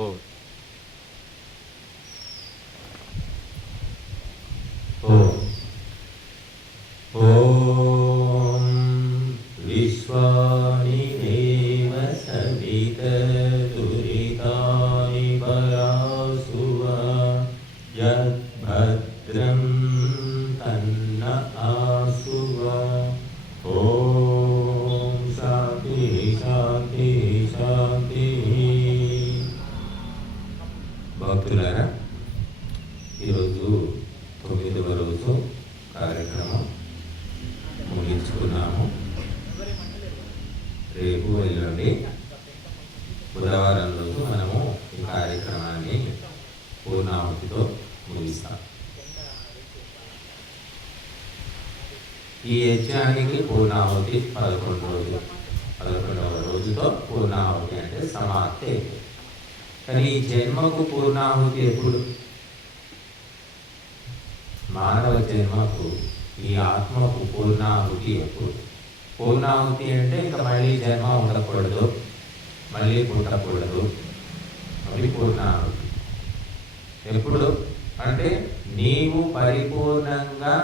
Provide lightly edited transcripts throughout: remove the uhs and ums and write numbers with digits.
ఓ ఓ ఓం విశ్వాని దేవ సవితదురితాని పరాసువ యద్భద్రం తన్న ఆసువ. ఓం శాంతి శాంతి శాంతి. భక్తులారా, ఈరోజు 9వ రోజు కార్యక్రమం ముగించుకున్నాము. రేపు ఎల్లుండి బుధవారం రోజు మనము ఈ కార్యక్రమాన్ని పూర్ణాహుతితో ముగిస్తాం. ఈ యజ్ఞానికి పూర్ణాహుతి 11వ రోజుతో పూర్ణాహుతి అంటే సమాప్తి అయిపోయింది. కానీ ఈ జన్మకు పూర్ణాహుతి ఎప్పుడు? మానవ జన్మకు, ఈ ఆత్మకు పూర్ణాహుతి ఎప్పుడు? పూర్ణాహుతి అంటే ఇంకా మళ్ళీ జన్మ ఉండకూడదు, మళ్ళీ పుట్టకూడదు, అది పూర్ణాహుతి. ఎప్పుడు అంటే నీవు పరిపూర్ణంగా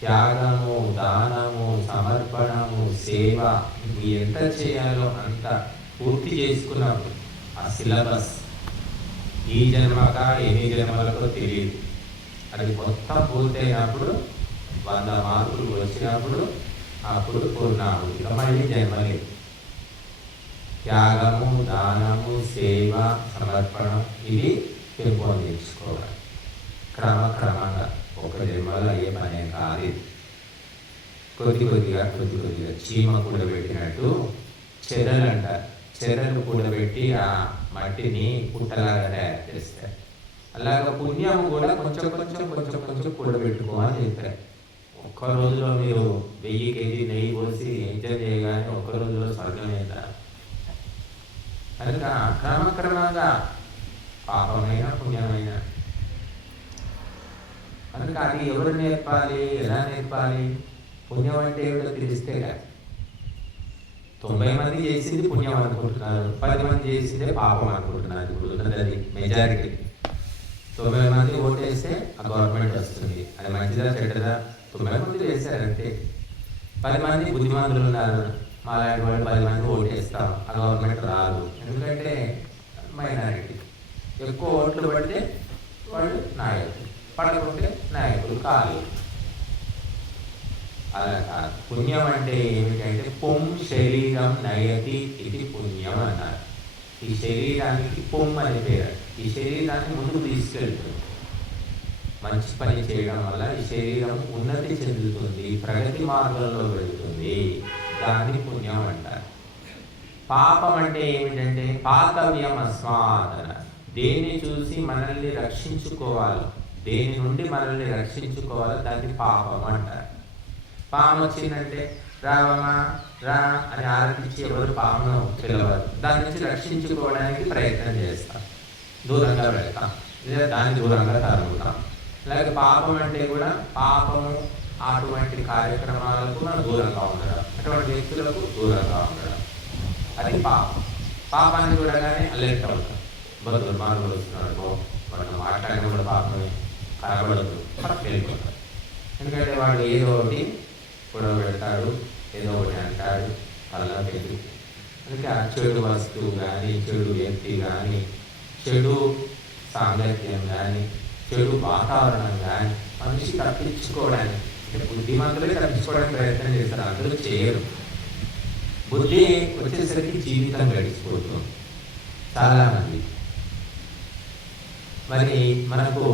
త్యాగము, దానము, సమర్పణము, సేవ నువ్వు ఎంత చేయాలో అంత పూర్తి చేసుకున్నప్పుడు, ఆ సిలబస్ ఈ జన్మక ఎన్ని జన్మలకో తెలియదు, అది మొత్తం పూర్తయినప్పుడు 100 మార్కులు వచ్చినప్పుడు అప్పుడు పూర్ణాహుతి. మళ్ళీ జన్మలేదు. త్యాగము, దానము, సేవ, సమర్పణం ఇవి పెంపొందించుకోవాలి క్రమక్రమంగా. ఒక జన్మలో అయ్యే పనే కాదు. కొద్ది కొద్దిగా చీమ కూడబెట్టినట్టు చెరలు అంటారు. చెరలు కూడబెట్టి ఆ మట్టిని పుట్టలాగా తయారు చేస్తారు. అలాగా పుణ్యం కూడా కొంచెం కూడబెట్టుకోమని చెప్పారు. ఒక్క రోజులో మీరు 1000 కేజీ నెయ్యి పోసి ఎంజాయ్ చేయగానే ఒక్క రోజులో స్వర్గం వెళ్తారు. కనుక క్రమక్రమంగా పాపమైన పుణ్యమైన, కనుక అది ఎవరు నేర్పాలి, ఎలా నేర్పాలి? పుణ్యం అంటే ఏమిటో తెలిస్తే కాదు. 90 మంది చేసింది పుణ్యం అనుకుంటున్నారు, 10 మంది చేసిందే పాపం అనుకుంటున్నారు. ఇప్పుడు ఉన్నది మెజారిటీ. 90 మంది ఓటేస్తే ఆ గవర్నమెంట్ వస్తుంది. అది మంచిదా చెడ్డదా? 90 మంది వేశారంటే. 10 మంది బుద్ధిమంతులు ఉన్నారు, మాలాంటి వాళ్ళు 10 మంది ఓటేస్తాం, ఆ గవర్నమెంట్ రాదు. ఎందుకంటే మైనారిటీ. ఎక్కువ ఓట్లు పడితే వాళ్ళు నాయకులు, పడకుంటే నాయకులు కాదు. అలా కాదు. పుణ్యం అంటే ఏమిటంటే పొం శరీరం నయతి ఇది పుణ్యం అన్నారు. ఈ శరీరానికి పొం అని పేరు. ఈ శరీరాన్ని ముందుకు తీసుకెళ్తుంది. మంచి పని చేయడం వల్ల ఈ శరీరం ఉన్నతి చెందుతుంది, ప్రగతి మార్గంలో వెళుతుంది. దాన్ని పుణ్యం అంటారు. పాపం అంటే ఏమిటంటే పాతవ్యం అస్మాదన. దేన్ని చూసి మనల్ని రక్షించుకోవాలి, దేని నుండి మనల్ని రక్షించుకోవాలి, దాన్ని పాపం అంటారు. పాము వచ్చిందంటే రావమ్మా రా అని ఆరాధించి ఎవరు పామును పిలవరు. దాని నుంచి రక్షించుకోవడానికి ప్రయత్నం చేస్తాం, దూరంగా వెళ్తాం, లేదా దాన్ని దూరంగా తరుగుతాం. అలాగే పాపం అంటే కూడా పాపము అటువంటి కార్యక్రమాలకు మనం దూరంగా ఉండడం, అటువంటి వ్యక్తులకు దూరంగా ఉండడం, అది పాపం. పాపాన్ని చూడగానే అలర్ట్ అవుతాం. దుర్మార్గులు వస్తున్నాడు, వాళ్ళు మాట్లాడిన కూడా పాపమే, కనబడదు, పక్కకి వెళ్ళిపోతాం. ఎందుకంటే వాడు ఏదో ఒకటి గొడవ పెడతాడు, ఏదో ఒకటి అంటాడు, అలా పెళ్ళి. అందుకే ఆ చెడు వస్తువు కానీ, చెడు వ్యక్తి కానీ, చెడు సాంగత్యం కానీ, చెడు వాతావరణం కానీ మనిషి తప్పించుకోవడానికి, అంటే బుద్ధిమంతులే తప్పించుకోవడానికి ప్రయత్నం చేస్తారు, అందరూ చేయరు. బుద్ధి వచ్చేసరికి జీవితం గడిచిపోతుంది చాలామంది. మరి మనకు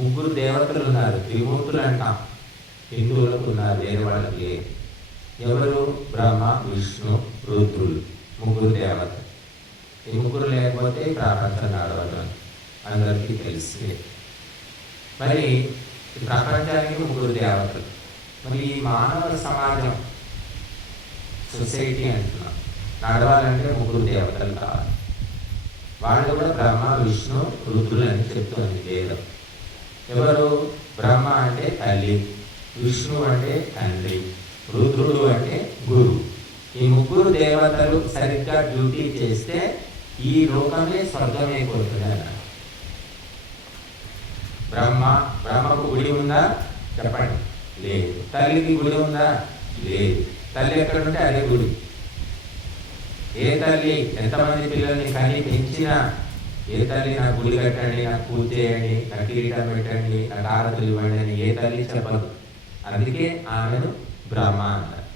3 దేవతలు ఉన్నారు, త్రిమూర్తులు అంటాం. హిందువులకు ఉన్నారు, వేరే వాళ్ళకి లేదు. ఎవరు? బ్రహ్మ, విష్ణు, రుద్రులు, 3 దేవతలు. ఈ 3 లేకపోతే ప్రపంచం నడవదు, అందరికీ తెలిసి. మరి ప్రపంచానికి 3 దేవతలు. మరి ఈ మానవ సమాజం, సొసైటీ అంటున్నాం, నడవాలంటే 3 దేవతలు కావాలి. వాళ్ళు కూడా బ్రహ్మ, విష్ణు, రుద్రులు అని చెప్తుంది వేదం. ఎవరు? బ్రహ్మ అంటే తల్లి, విష్ణు అంటే తండ్రి, రుద్రుడు అంటే గురువు. ఈ 3 దేవతలు సరిగ్గా డ్యూటీ చేస్తే ఈ లోకమే స్వర్గమైపోతుంది అన్నారు. బ్రహ్మకు గుడి ఉందా చెప్పండి? లేదు. తల్లికి గుడి ఉందా? లేదు. తల్లి ఎక్కడుంటే అదే గుడి. ఏ తల్లి ఎంతమంది పిల్లల్ని కని పెంచినా, ఏ తల్లి నాకు గుడి కట్టండి, నాకు పూజ చేయండి, నాకు కిరీటం పెట్టండి, నాకు ఆరతులు ఇవ్వండి అని ఏ తల్లి చెప్పదు. అందుకే ఆమెను బ్రహ్మ అన్నారు.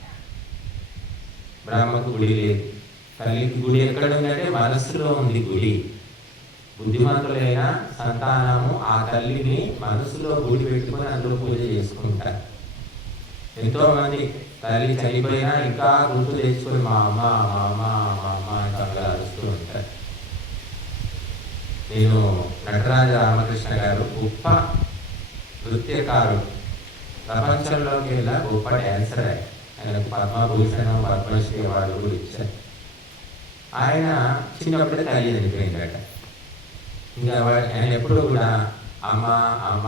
బ్రహ్మకు గుడి లేదు. తల్లికి గుడి ఎక్కడ ఉందంటే మనస్సులో ఉంది గుడి. బుద్ధిమంతులైన సంతానము ఆ తల్లిని మనసులో గుడి పెట్టుకొని అందులో పూజ చేసుకుంటారు. ఎంతో మంది తల్లి చనిపోయినా ఇంకా గుర్తు తెచ్చుకొని మా అమ్మ మా అమ్మ మా అమ్మ అని అరుస్తూ ఉంటారు. నేను నటరాజ రామకృష్ణ గారు గొప్ప నృత్యకారుడు, ప్రపంచంలోకి వెళ్ళా గొప్ప డ్యాన్సర్. ఆయనకు పద్మభూషణం పద్మశ్రీ అవార్డు కూడా ఇచ్చారు. ఆయన చిన్నప్పుడే తల్లి చనిపోయిందట. ఇంకా ఆయన ఎప్పుడు కూడా అమ్మ అమ్మ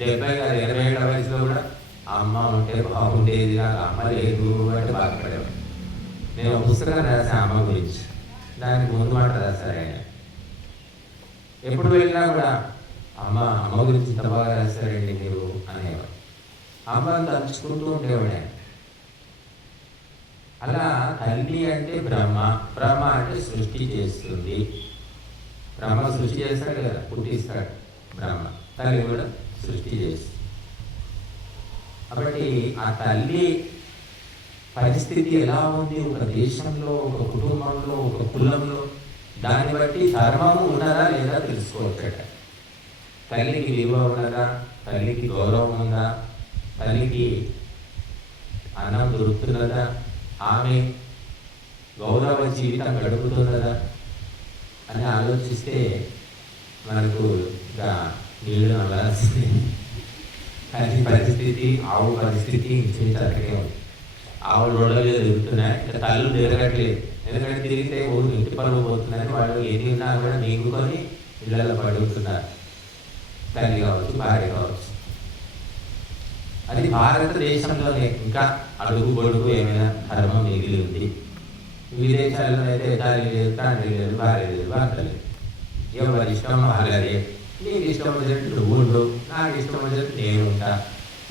70 కాదు 20 ఏళ్ల వయసులో కూడా అమ్మ ఉంటే బాగుండేది, నాకు అమ్మ లేదు అంటే బాధపడేవాడు. నేను ఒక పుస్తకం రాశాను అమ్మ గురించి, దానికి ముందు మాట రాశారు ఆయన. ఎప్పుడు వెళ్ళినా కూడా అమ్మ గురించి ఇంత బాగా రాశారండి మీరు అనేవాడు. అమ్మని తలుచుకుంటూ ఉండేవాడు ఆయన. అలా తల్లి అంటే బ్రహ్మ అంటే సృష్టి చేస్తుంది. బ్రహ్మ సృష్టి చేస్తాడు కదా, పుట్టిస్తాడు బ్రహ్మ. తల్లి కూడా సృష్టి చేస్తుంది. కాబట్టి ఆ తల్లి పరిస్థితి ఎలా ఉంది ఒక దేశంలో, ఒక కుటుంబంలో, ఒక కులంలో, దాన్ని బట్టి ధర్మము ఉన్నదా లేదా తెలుసుకోవచ్చట. తల్లికి విలువ ఉన్నదా, తల్లికి గౌరవం ఉందా, తల్లికి అన్నం దొరుకుతున్నదా, ఆమె గౌరవ జీవితం గడుపుతున్నదా అని ఆలోచిస్తే మనకు ఇంకా నీళ్ళు నవ్వాల్సింది. తల్లి పరిస్థితి, ఆవు పరిస్థితి ఇంచుమించే ఉంది. ఆవులు రోడ్ల మీద తిరుగుతున్నాయి, ఇంకా తల్లు తిరగట్లేదు. ఎందుకంటే తిరిగితే ఊరు ఇంటి పనులు పోతుందని వాళ్ళు ఏది ఉన్నా కూడా నీగుకొని ఇళ్లలో పడుతున్నారు. తల్లి కావచ్చు, భార్య కావచ్చు. అది భారతదేశంలోనే ఇంకా అడుగు పొడుగు ఏమైనా ధర్మం మిగిలి ఉంది. విదేశాల్లో అయితే తల్లి లేదు, తండ్రి లేదు, భార్య లేదు, భర్త లేదు. ఎవరి ఇష్టం వాళ్ళదే. నీకు ఇష్టం వచ్చినట్టు నువ్వు ఉండు, నాకు ఇష్టం వచ్చినట్టు నేను ఉంటా.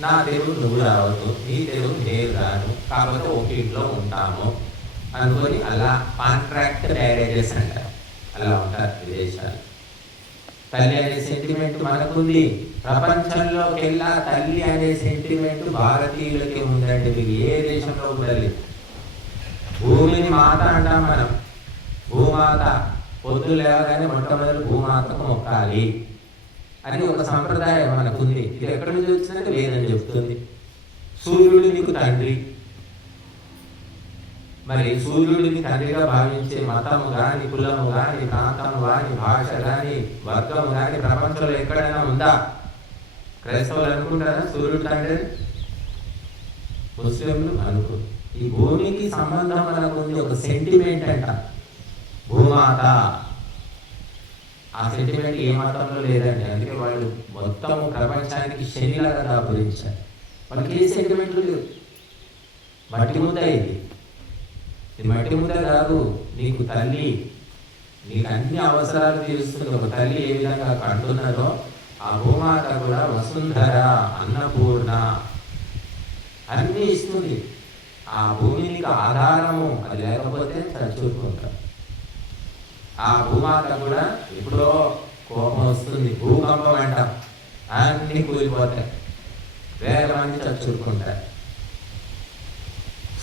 నా దేవుడు నువ్వు రావద్దు, నీ దేవుడు నేను రాను, కాకపోతే ఒక ఇంట్లో ఉంటాము అనుకొని అలా కాంట్రాక్ట్ మ్యారేజెస్ అంటారు. అలా ఉంటారు విదేశాలు. తల్లి అనే సెంటిమెంట్ మనకుంది. ప్రపంచంలోకెల్లా తల్లి అనే సెంటిమెంట్ భారతీయులకి ఉందండి. మీకు ఏ దేశంలో ఉండాలి? భూమిని మాత అంటాం మనం. భూమాత పొద్దులు లేవగానే మొట్టమొదటి భూమాతకు మొక్కాలి అని ఒక సంప్రదాయం మనకుంది. ఇది ఎక్కడి నుంచి వచ్చిందంటే లేదని చెప్తుంది. సూర్యుడు నీకు తండ్రి. మరి సూర్యుడిని తండ్రిగా భావించే మతము కానీ, కులము కానీ, ప్రాంతము కానీ, భాష కానీ, వర్గము కానీ ప్రపంచంలో ఎక్కడైనా ఉందా? క్రైస్తవులు అనుకుంటారా సూర్యుడు తండ్రి? ముస్లింలు అనుకో. ఈ భూమికి సంబంధం మనకు ఉంది, ఒక సెంటిమెంట్ అంట, భూమాత. ఆ సెంటిమెంట్ ఏ మతంలో లేదండి. అందుకే వాళ్ళు మొత్తం ప్రపంచానికి శనిలాగా దాపురించారు. వాళ్ళకి ఏ సెంటిమెంట్లు లేవు. మట్టి ముద్ద ఇది మట్టి ముద్ద కాదు. నీకు తల్లి, నీకు అన్ని అవసరాలు తీరుస్తుంది. ఒక తల్లి ఏ విధంగా కంటున్నదో ఆ భూమాత కూడా వసుంధర, అన్నపూర్ణ అన్నీ ఇస్తుంది. ఆ భూమి నీకు ఆధారము, అది లేకపోతే చచ్చుకుంటా. ఆ భూమాత కూడా ఎప్పుడో కోపం వస్తుంది, భూకంపం అంటాం, అన్నీ కూలిపోతాయి, వేల మంది చచ్చుకుంటారు.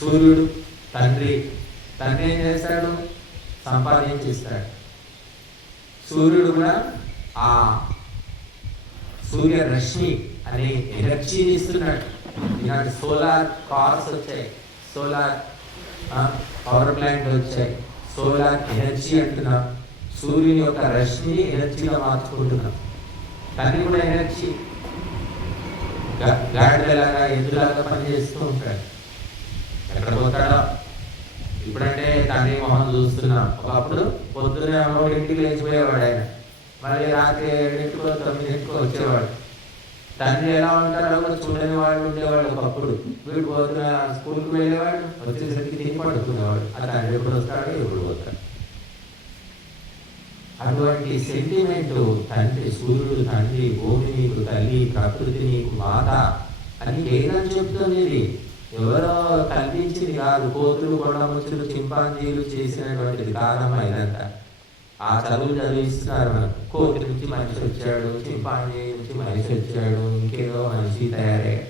సూర్యుడు తండ్రి ఏం చేస్తాడు? సంపాదించి ఇస్తాడు. సూర్యుడు కూడా ఆ సూర్య రశ్మి అనే ఎనర్జీని ఇస్తున్నాడు. ఇలాంటి సోలార్ కార్స్ వచ్చాయి, సోలార్ పవర్ ప్లాంట్ వచ్చాయి, సోలార్ ఎనర్జీ అంటున్నాం. సూర్యుని యొక్క రశ్మిని ఎనర్జీగా మార్చుకుంటున్నాం. తల్లి కూడా ఎనర్జీ, గాడిదలాగా ఎద్దులాగా పనిచేస్తూ ఉంటాడు. ఎక్కడ పోతాడో ఇప్పుడంటే తండ్రి మొహం చూస్తున్నాం. ఒకప్పుడు పొద్దున్నే 3ంటికి లేచిపోయేవాడు ఆయన, మళ్ళీ రాత్రి 7ంటికో 9ంటికో వచ్చేవాడు. తండ్రి ఎలా ఉంటారో కూడా చూడని వాళ్ళు ఉండేవాడు. ఒకప్పుడు వీడు పొద్దున స్కూల్కి వెళ్ళేవాడు, వచ్చేసరికి తిని పడుకునేవాడు. ఆ తండ్రి ఎప్పుడు వస్తాడో ఎప్పుడు పోతాడు. అటువంటి సెంటిమెంటు తండ్రి సూర్యుడు తండ్రి, భూమి నీకు తల్లి, ప్రకృతి నీకు మాత అని వేదం చెప్తుంది. ఇది ఎవరో కల్పించింది కాదు. కోతులు, కొండముచ్చులు, చింపాంజీలు చేసినటువంటిది కాదమ్మా ఇదంతా. ఆ చదువులు చదివిస్తున్నారు మనకు. కోతి నుంచి మనిషి వచ్చాడు, చింపాంజీ నుంచి మనిషి వచ్చాడు, ఇంకేదో మనిషి తయారయ్యాడు.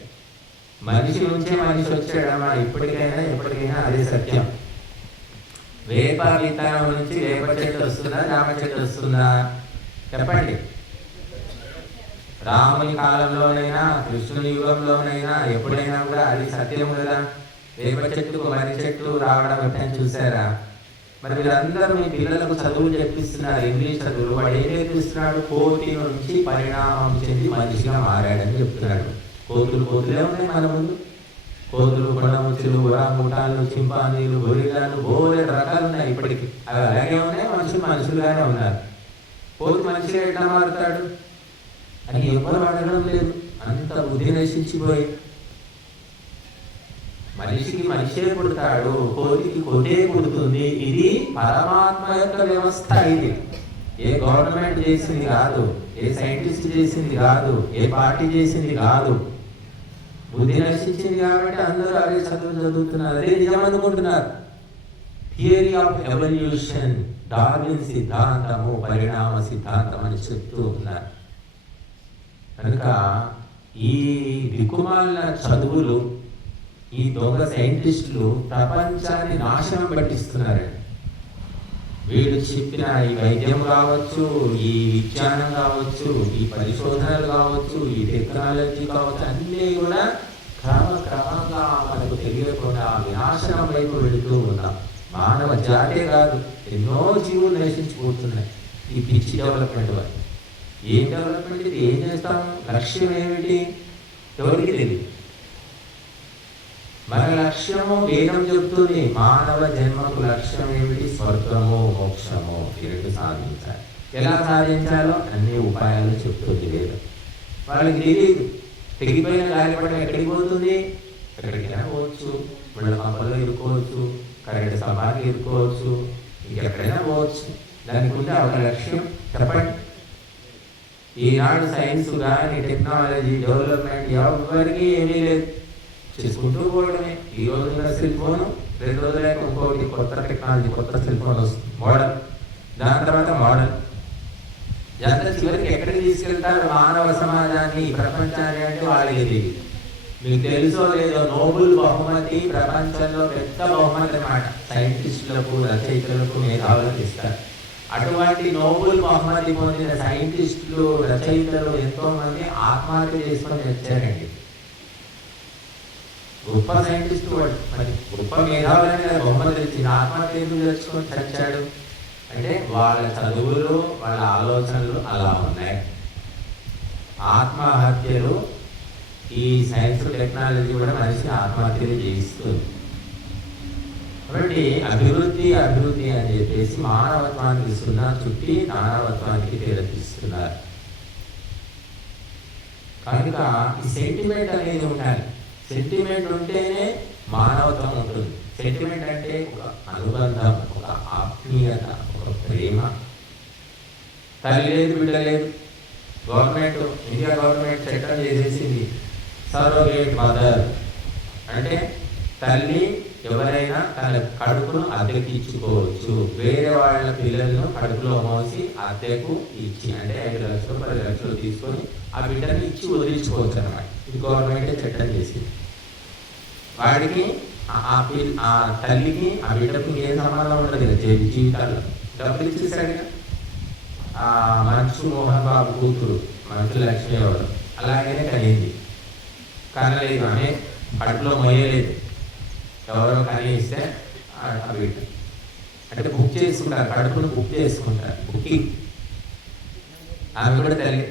మనిషి నుంచే మనిషి వచ్చాడమ్మా. ఇప్పటికైనా ఎప్పటికైనా అదే సత్యం. వేప విత్తనం నుంచి వేప చెట్టు వస్తుందా, జామ చెట్టు వస్తుందా చెప్పండి. రాముని కాలంలోనైనా, కృష్ణుని యుగంలోనైనా, ఎప్పుడైనా కూడా అది సత్యం కదా. వేప చెట్టుకు మర్రి చెట్టు రావడం ఎప్పుడైనా చూసారా? మరి వీళ్ళందరూ మీ పిల్లలకు చదువులు చెప్పిస్తున్నారు, ఇంగ్లీష్ చదువులు. వాడు ఏం నేర్పిస్తున్నాడు? కోతి నుంచి పరిణామం చెంది మనిషిగా మారాడని చెప్తున్నాడు. కోతులే ఉన్నాయి మన ముందు. కోతులు, కొండముచ్చులు, గురాంగుటాలు, చింపాంజీలు, గొరిలాలు, బోలెడు రకాలు ఉన్నాయి ఇప్పటికి. అవి అలాగే ఉన్నాయి. మనుషులుగానే ఉన్నారు. కోతి మనిషిగా ఎట్లా మారుతాడు అని ఎవరు అడగడం లేదు. అంత బుద్ధి నశించిపోయి మనిషికి మనిషే పుడతాడు, కోతికి కోతే పుడుతుంది. ఇది పరమాత్మ యొక్క వ్యవస్థ. ఇది ఏ గవర్నమెంట్ చేసింది కాదు, ఏ సైంటిస్ట్ చేసింది కాదు, ఏ పార్టీ చేసింది కాదు. బుద్ధి నశించింది కాబట్టి అందరూ అదే చదువుతున్నారు, అదే నిజం అనుకుంటున్నారు. థియరీ ఆఫ్ ఎవల్యూషన్, డార్విన్ సిద్ధాంతము, పరిణామ సిద్ధాంతం అని చెప్తూ ఉన్నారు. కనుక ఈ దిక్కుమాల చదువులు, ఈ దొంగ సైంటిస్టులు ప్రపంచాన్ని నాశనం పట్టిస్తున్నారండి. వీళ్ళు చెప్పిన ఈ వైద్యం కావచ్చు, ఈ విజ్ఞానం కావచ్చు, ఈ పరిశోధనలు కావచ్చు, ఈ టెక్నాలజీ కావచ్చు, అన్నీ కూడా క్రమంగా మనకు తెలియకుండా వినాశనం వైపు వెళుతూ ఉన్నాం. మానవ జాతే కాదు, ఎన్నో జీవులు నశించిపోతున్నాయి ఈ పిచ్చి డెవలప్మెంట్ వల్ల. ఏం డెవలప్మెంట్ ఇది? ఏం చేస్తాం? లక్ష్యం ఏమిటి? ఎవరికి తెలియదు. మన లక్ష్యము వేదం చెప్తుంది. మానవ జన్మకు లక్ష్యం ఏమిటి? స్వర్గము, మోక్షము, ఈ రెండు సాధించాలి. ఎలా సాధించాలో అన్ని ఉపాయాలు చెప్తుంది వేదం. వాళ్ళకి తెలియదు. తెగిపోయిన గాలిపటం ఎక్కడికి పోతుంది? ఎక్కడికైనా పోవచ్చు, మళ్ళీ పంపల్లో ఇరుకోవచ్చు, కరెంట్ స్తంభానికి ఇరుకోవచ్చు, ఇంకెక్కడైనా పోవచ్చు. దానికి ఉంది ఒక లక్ష్యం. చెప్పండి. ఈనాడు సైన్స్ కానీ టెక్నాలజీ డెవలప్మెంట్ ఎవరికి ఏమీ లేదు, చేసుకుంటూ పోవడమే. ఈ రోజున సెల్ ఫోన్, 2 రోజులైనా ఇంకోటి కొత్త టెక్నాలజీ, కొత్త సెల్ ఫోన్ వస్తుంది, మోడల్. దాని తర్వాత మోడల్. ఎంత చివరికి ఎక్కడికి తీసుకెళ్తారు మానవ సమాజాన్ని, ప్రపంచాన్ని అంటే వాళ్ళకి తెలియదు. మీకు తెలుసో లేదో, నోబెల్ బహుమతి ప్రపంచంలో పెద్ద బహుమతి అన్నమాట. సైంటిస్టులకు, రచయితలకు, మేధావులకు ఇస్తారు. అటువంటి నోబెల్ బహుమతి పొందిన సైంటిస్టులు, రచయితలు ఎంతో మంది ఆత్మహత్య చేసుకొని వచ్చారండి. గొప్ప సైంటిస్ట్ వాడు, మరి గొప్ప మేధావులని బహుమతి తెచ్చింది, ఆత్మహత్య ఎందుకు తెచ్చుకొని చచ్చాడు అంటే వాళ్ళ చదువులు, వాళ్ళ ఆలోచనలు అలా ఉన్నాయి. ఆత్మహత్యలు, ఈ సైన్స్ టెక్నాలజీ కూడా మనిషి ఆత్మహత్యలు చేయిస్తుంది. కాబట్టి అభివృద్ధి అని చెప్పేసి మానవత్వానికి సున్నా చుట్టి మానవత్వానికి తీరతీస్తున్నారు. కనుక ఈ సెంటిమెంట్ అనేది ఉండాలి. సెంటిమెంట్ ఉంటేనే మానవత్వం ఉంటుంది. సెంటిమెంట్ అంటే ఒక అనుబంధం, ఒక ఆత్మీయత, ఒక ప్రేమ. తల్లి లేదు, బిడ్డ లేదు. ఇండియా గవర్నమెంట్ చట్టం చేసేసింది సర్రోగేట్ మదర్ అంటే తల్లి ఎవరైనా తన కడుపును అద్దెకి ఇచ్చుకోవచ్చు. వేరే వాళ్ళ పిల్లలను కడుపులో మోసి అద్దెకు ఇచ్చి, అంటే 5 లక్షలు 10 లక్షలు తీసుకొని ఆ బిడ్డని ఇచ్చి వదిలించుకోవచ్చు అన్నమాట. ఇది గవర్నమెంటే చట్టం చేసింది. వాడికి ఆ తల్లికి ఆ బిడ్డకు ఏం సంబంధం ఉండదు కదా జీవితాల్లో. డబ్బులు ఇచ్చేసాడు. ఆ మంచు మోహన్ బాబు కూతురు మంచు లక్ష్మి ఎవరు అలాగనే కనింది. కనలేదు, ఆమె కడుపులో మొయ్యలేదు. ఎవరో కనిస్తే ఆ బిడ్డ అంటే బుక్ చేసుకుంటారు, కడుపును బుక్ చేసుకుంటారు, బుకింగ్. ఆమె కూడా తల్లి.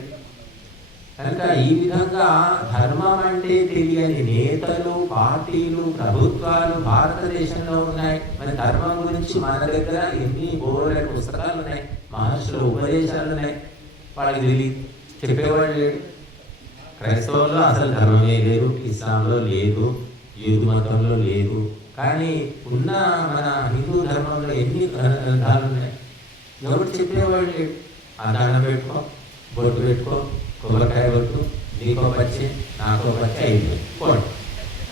కనుక ఈ విధంగా ధర్మం అంటే తెలియని నేతలు, పార్టీలు, ప్రభుత్వాలు భారతదేశంలో ఉన్నాయి. మరి ధర్మం గురించి మన దగ్గర ఎన్ని బోలెడు పుస్తకాలు ఉన్నాయి, మహర్షుల ఉపదేశాలు ఉన్నాయి. వాళ్ళకి తెలియదు, చెప్పేవాళ్ళు లేడు. క్రైస్తవుల్లో అసలు ధర్మమే లేదు, ఇస్లాంలో లేదు, యూదు మతంలో లేదు. కానీ ఉన్న మన హిందూ ధర్మంలో ఎన్ని గ్రంథాలు ఉన్నాయి. ఎవరు చెప్పేవాడు లేడు. ఆ దండం పెట్టుకో, బొట్టు పెట్టుకో, కొబ్బరికాయ కొట్టు, నీకో పచ్చి నాకో పచ్చి అయిపోయింది పోండి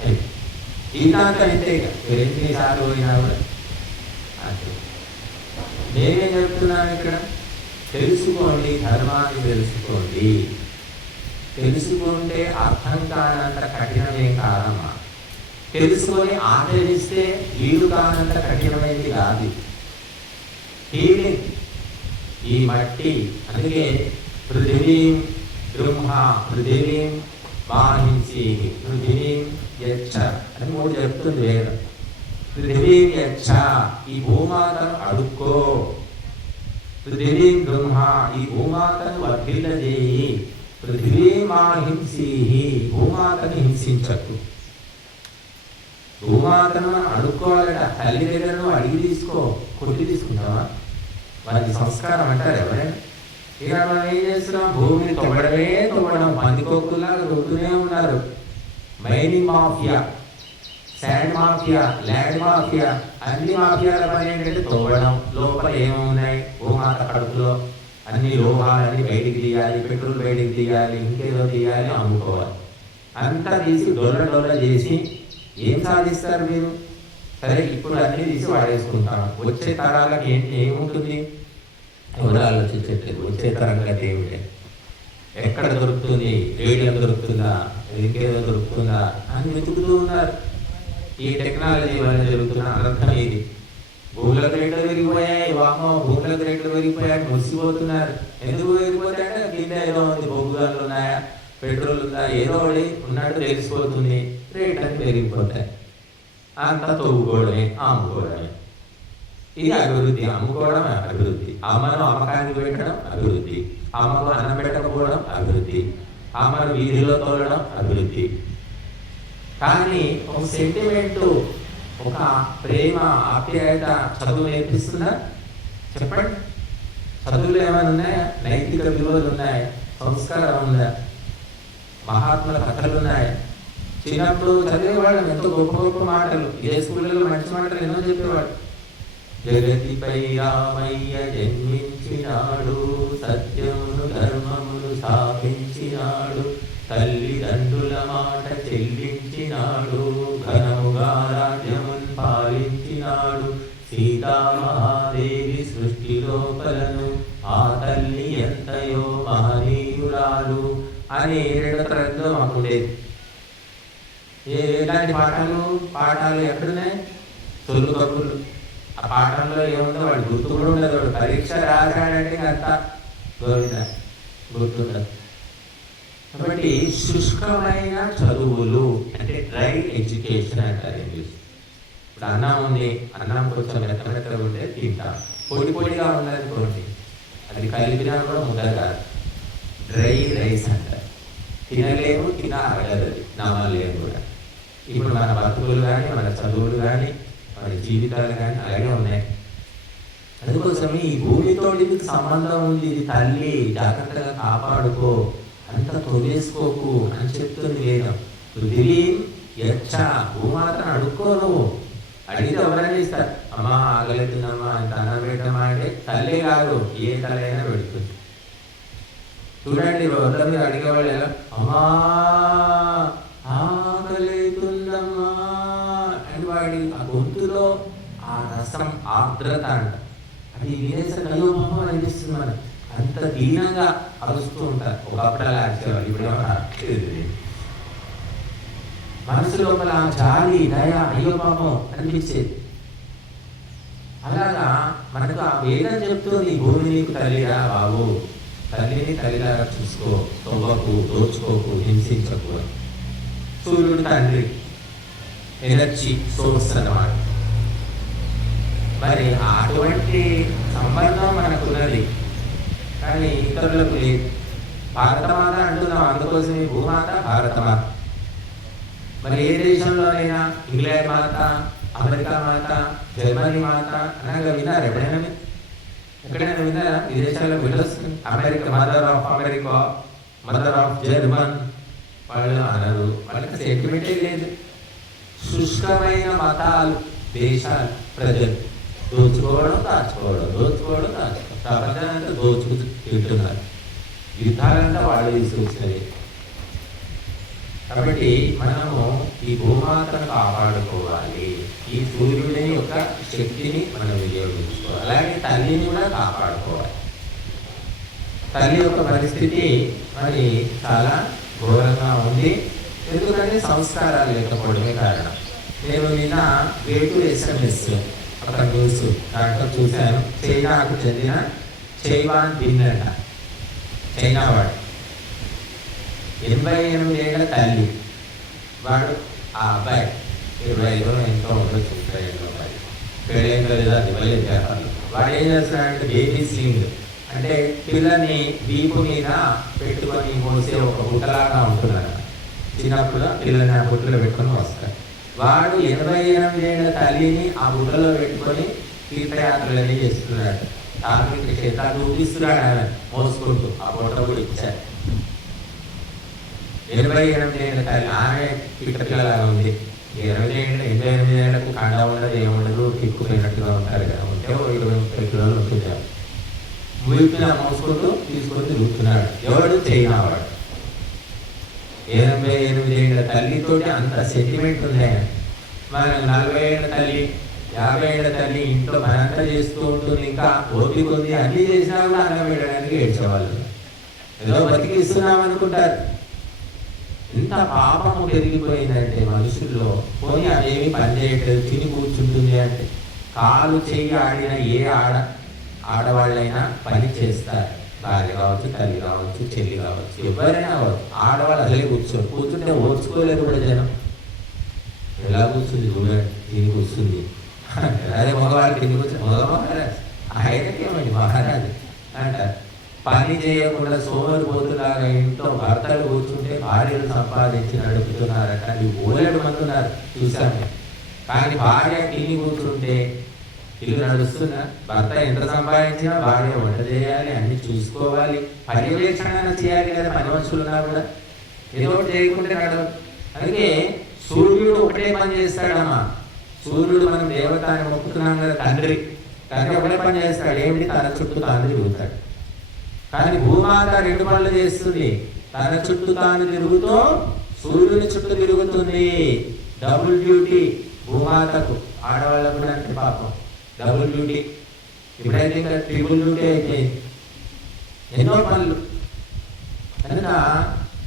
అయిపోయింది. జీవితాంతం అయితే ఎన్నిసార్లు పోయినా కూడా అంతే. నేనేం చెప్తున్నాను ఇక్కడ, తెలుసుకోండి, ధర్మాన్ని తెలుసుకోండి. తెలుసుకుంటే అర్థం కానంత కఠినమేం కాదమ్మా. తెలుసుకొని ఆచరిస్తే వీలు కానంత కఠినమైంది కాదు. హీలింగ్ ఈ మట్టి, అందుకే పృథివీం బ్రహ్మ పృథివీం వాహించి పృథివీం యచ్చ అని 3 చెప్తుంది వేదం. పృథివీం యచ్చ, ఈ భూమాతను అడుక్కో. పృథివీం బ్రహ్మ, ఈ భూమాతను వర్ధిల్లజేయి. పృథివీమాహింసి, భూమాతను హింసించకు. భూమాతను అడుక్కోవాలట. తల్లి దగ్గర నువ్వు అడిగి తీసుకో, కొట్టి తీసుకుంటావా? వారి సంస్కారం అంటారు ఎవరైనా. ఇక మనం ఏం చేస్తున్నాం, భూమిని తవ్వడం, పందికొక్కులా రుద్దునే ఉన్నారు. Mining mafia, sand mafia, land mafia, అన్ని మాఫియాల పని ఏంటంటే తవ్వడం. లోపల ఏమున్నాయి, భూమాత కడుపులో అన్ని లోహాలన్నీ బయటికి తీయాలి, పెట్రోల్ బయటికి తీయాలి, ఇంకేదో తీయాలి, అమ్ముకోవాలి. అంతా తీసి డొల్ల చేసి ఏం సాధిస్తారు మీరు? సరే ఇప్పుడు అన్నీ తీసి వాడేసుకుంటాం. వచ్చే తరాలకి ఏముంటుంది? ఎవరు ఆలోచించట్లేదు. వచ్చే తరంగతి ఏమిటి? ఎక్కడ దొరుకుతుంది? రేడియం దొరుకుతుందా, ఇంకేదో దొరుకుతుందా అని వెతుకుతూ ఉన్నారు. ఈ టెక్నాలజీ వల్ల జరుగుతున్న అర్థం ఇది. భూములకు రేట్లు పెరిగిపోయాయి, వామో భూములకు రేట్లు పెరిగిపోయాయి, ముసిపోతున్నారు. ఎందుకు పెరిగిపోతాయంటే కింద ఏదో ఉంది, బొగ్గులు ఉన్నాయా, పెట్రోల్ ఉందా, ఏదో ఒకటి ఉన్నట్టు తెలిసిపోతుంది, రేట్లన్నీ పెరిగిపోతాయి. అంతా తవ్వుకోవడమే, అమ్ముకోవడమే. ఇది అభివృద్ధి. అమ్ముకోవడం అభివృద్ధి. అమ్మను అమ్మకానికి పెట్టడం అభివృద్ధి. అమ్మకు అన్నం పెట్టకపోవడం అభివృద్ధి. అమ్మను వీధిలో తోలడం అభివృద్ధి. కానీ ఒక సెంటిమెంటు, ఒక ప్రేమ, ఆప్యాయత చదువు నేర్పిస్తుందా? చెప్పండి. చదువులు ఏమైనా ఉన్నాయా? నైతిక విలువలు ఉన్నాయా? సంస్కారం ఉందా? మహాత్ముల కథలు ఉన్నాయా? చిన్నప్పుడు చదివేవాడు ఎంతో గొప్ప గొప్ప మాటలు. ఏ స్కూళ్ళలో మంచి మాటలు ఎన్నో చెప్పేవాడు. జగతిపై రామయ్య జన్మించినాడు, సత్యమును ధర్మమును స్థాపించినాడు, తల్లిదండ్రుల మాట చెల్లించినాడు, ఘనముగా రాజ్యమును పాలించినాడు, సీతామహాదేవి సృష్టి లోపలను ఆ తల్లి ఎంతయో మహనీయురాలు అని 2వ తరగతిలో మాకు ఉండేది. ఎలాంటి పాఠాలు ఎక్కడున్నాయి? సొల్లు కబుర్లు. ఆ పాఠంలో ఏముందో వాడు గుర్తు కూడా ఉండదు. వాడు పరీక్ష రాశాడంటే అంతా గుర్తుండదు. కాబట్టి శుష్కమైన చదువులు అంటే డ్రై ఎడ్యుకేషన్ అంటారు ఇంగ్లీష్. ఇప్పుడు అన్నం ఉంది, అన్నం కొంచెం మెత్తగా ఉంటే తింటాం. పొడిగా ఉందనుకోండి, అది కలిపినా కూడా ముద్ద కాదు. డ్రై రైస్ అంటారు. తినలేము, అరగదు, నమ్మలేము కూడా. ఇప్పుడు మన బతుకులు కానీ, మన చదువులు కానీ, మన జీవితాలు కానీ అలాగే ఉన్నాయి. అందుకోసమే ఈ భూమితో సంబంధం ఉంది. ఇది తల్లి, జాగ్రత్తగా కాపాడుకో, అంత తొలేసుకోకు అని చెప్తుంది వేదం. పృథివీ యచ్చ, భూమాతను అడుక్కో. నువ్వు అడిగితే ఎవరైనా ఇస్తారు. అమ్మా ఆకలితుందమ్మా, ఇంత అన్నం పెట్టమ్మా అంటే తల్లి కాదు, ఏ తల్లి అయినా పెడుతుంది. చూడండి, వద్ద మీరు అడిగేవాళ్ళు ఎలా, అమ్మా ఆకలితుందమ్మా అని వాడి ఆ గొంతులో ఆ రసం, ఆర్ద్రత అంట. అది వినేసరికి అయ్యో పాపం అనిపిస్తుంది. మనం అంత దీనంగా అరుస్తూ ఉంటారు. ఒకప్పుడు అలా అరిచేవాళ్ళు, ఇప్పుడు మనసు లోపల జాలి, దయ, అయ్యో పాపం అనిపించేది. అలాగా మనకు ఆ వేదం చెప్తుంది, భూమి నీకు తల్లిరా బాబు, తల్లిని తల్లిలాగా చూసుకో, తవ్వకు, దోచుకోకు, హింసించకు. సూర్యుడు తండ్రి, ఎనర్జీ సోర్స్ అన్నమాట. మరి అటువంటి సంబంధం మనకున్నది, కానీ ఇతరులకు లేదు. భారతమాత అంటున్నాం, అందుకోసమే భూమాత భారతమాత. మరి ఏ దేశంలోనైనా ఇంగ్లాండ్ మాత, అమెరికా మాత, జర్మనీ మాత అనగా విన్నారు ఎప్పుడైనా? ఎక్కడైనా విన్నారా? విదేశాల్లో వినొస్తుంది. America mother of America, mother of German వాళ్ళు అనరు. వాళ్ళకి సెంటిమెంటే లేదు. శుష్కమైన మతాలు, దేశాలు, ప్రజలు. దోచుకోవడం దాచుకోవడం, దోచుకోవడం దాచుకోవడం, ప్రపంచానంతా దోచుకు తింటున్నారు. యుద్ధాలంతా వాళ్ళు తీసుకొచ్చినవి. కాబట్టి మనము ఈ భూమాతను కాపాడుకోవాలి, ఈ సూర్యుడి యొక్క శక్తిని మనం వినియోగించుకోవాలి, అలాగే తల్లిని కూడా కాపాడుకోవాలి. తల్లి యొక్క పరిస్థితి మరి చాలా ఘోరంగా ఉంది. ఎందుకంటే సంస్కారాలు లేకపోవడమే కారణం. నేను నిన్న వేటు SMS ఒక న్యూస్ దాంట్లో చూశాను. చైనాకు చెందిన చైవాన్ బిన్ అంట, చైనా వాడు, 88 ఏళ్ళ తల్లి. వాడు ఆ అబ్బాయి 25 ఎంతో ఉండొచ్చు, 25 రూపాయలు పెళ్ళైందో లేదా అది ఇవ్వలేదు చెప్పాలి. వాడు ఏం చేస్తున్నాడంటే బేబీ స్లింగ్ అంటే పిల్లని వీపు మీద పెట్టుకొని మోసే ఒక బుట్టలాగా ఉంటున్నాడు. చిన్నప్పుడు పిల్లని ఆ బుట్టలో పెట్టుకొని వస్తాడు. వాడు 88 ఏళ్ళ తల్లిని ఆ బుట్టలో పెట్టుకొని తీర్థయాత్రలన్నీ చేస్తున్నాడు. తామిక క్షేత్రాలు చూపిస్తున్నాడు ఆయన మోసుకుంటూ. ఆ బుట్ట కూడా ఇచ్చారు. 88 ఏళ్ళ తల్లి, ఆమె పిల్లలాగా ఉంది. 88 ఏళ్లకు కండ ఉండదు, ఏముండదు, కిక్కుపోయినట్టుగా ఉంటారు కదా. ఉంటే 20-30 కిలోలు ఉంటుంటారు. వీటిని మోసుకుంటూ తీసుకొని తిరుగుతున్నాడు. ఎవడు? చైనా వాడు. 88 ఏళ్ళ తల్లితోటి అంత సెంటిమెంట్ ఉంది ఆయన. మన 40 ఏళ్ళ తల్లి, 50 ఏళ్ళ తల్లి ఇంట్లో మనంతా చేస్తూ ఉంటుంది. ఇంకా ఓపిక ఉంది, అన్ని చేసినా కూడా అన్నం వేయడానికి ఏడ్చేవాళ్ళు. ఏదో బతికిస్తున్నాం అనుకుంటారు. ఎంత పాపము పెరిగిపోయిందంటే మనుషుల్లో. పోనీ అదేమి పని చేయట్లేదు, తిని కూర్చుంటుంది అంటే కాలు చెయ్యి ఆడిన ఏ ఆడవాళ్ళైనా పని చేస్తారు. భార్య కావచ్చు, తల్లి కావచ్చు, చెల్లి కావచ్చు, ఎవరైనా కావచ్చు. ఆడవాళ్ళు అసలే కూర్చుంటే ఓర్చుకోలేదు కూడా జనం. ఎలా కూర్చుంది చూడండి, తిని కూర్చుంది. అదే మగవాళ్ళు తిని కూర్చొని మహారాజ్, ఆయనకేమండి మహారాజు అంటారు. పని చేయకుండా సోమరిపోతులాగా ఇంట్లో భర్తలు కూర్చుంటే భార్యలు సంపాదించి నడుపుతున్నారట. ఇవి ఓలెడు మంది ఉన్నారు, చూసాము. కానీ భార్య తిని కూర్చుంటే ఇల్లు నడుస్తున్నా. భర్త ఎంత సంపాదించినా భార్య వంట చేయాలి, అన్ని చూసుకోవాలి, పర్యవేక్షణ చేయాలి కదా. పని మనుషులున్నా కూడా ఏదో ఒకటి చేయకుంటే నడవదు. అందుకే సూర్యుడు ఒకటే పని చేస్తాడమ్మా. సూర్యుడు మనం దేవత అని మొక్కుతున్నాం కదా, తండ్రి ఒకటే పని చేస్తాడు. ఏమిటి? తన చుట్టూ తాను తిరుగుతాడు. కానీ భూమాత 2 పనులు చేస్తుంది. తన చుట్టూ తాను తిరుగుతూ సూర్యుని చుట్టూ తిరుగుతుంది. డబుల్ డ్యూటీ భూమాతకు. ఆడవాళ్ళకు కూడా అంటే పాపం డబుల్ డ్యూటీ. ఇప్పుడైతే ఇంకా ట్రిపుల్ డ్యూటీ అయిపోయింది. ఎన్నో పనులు. కనుక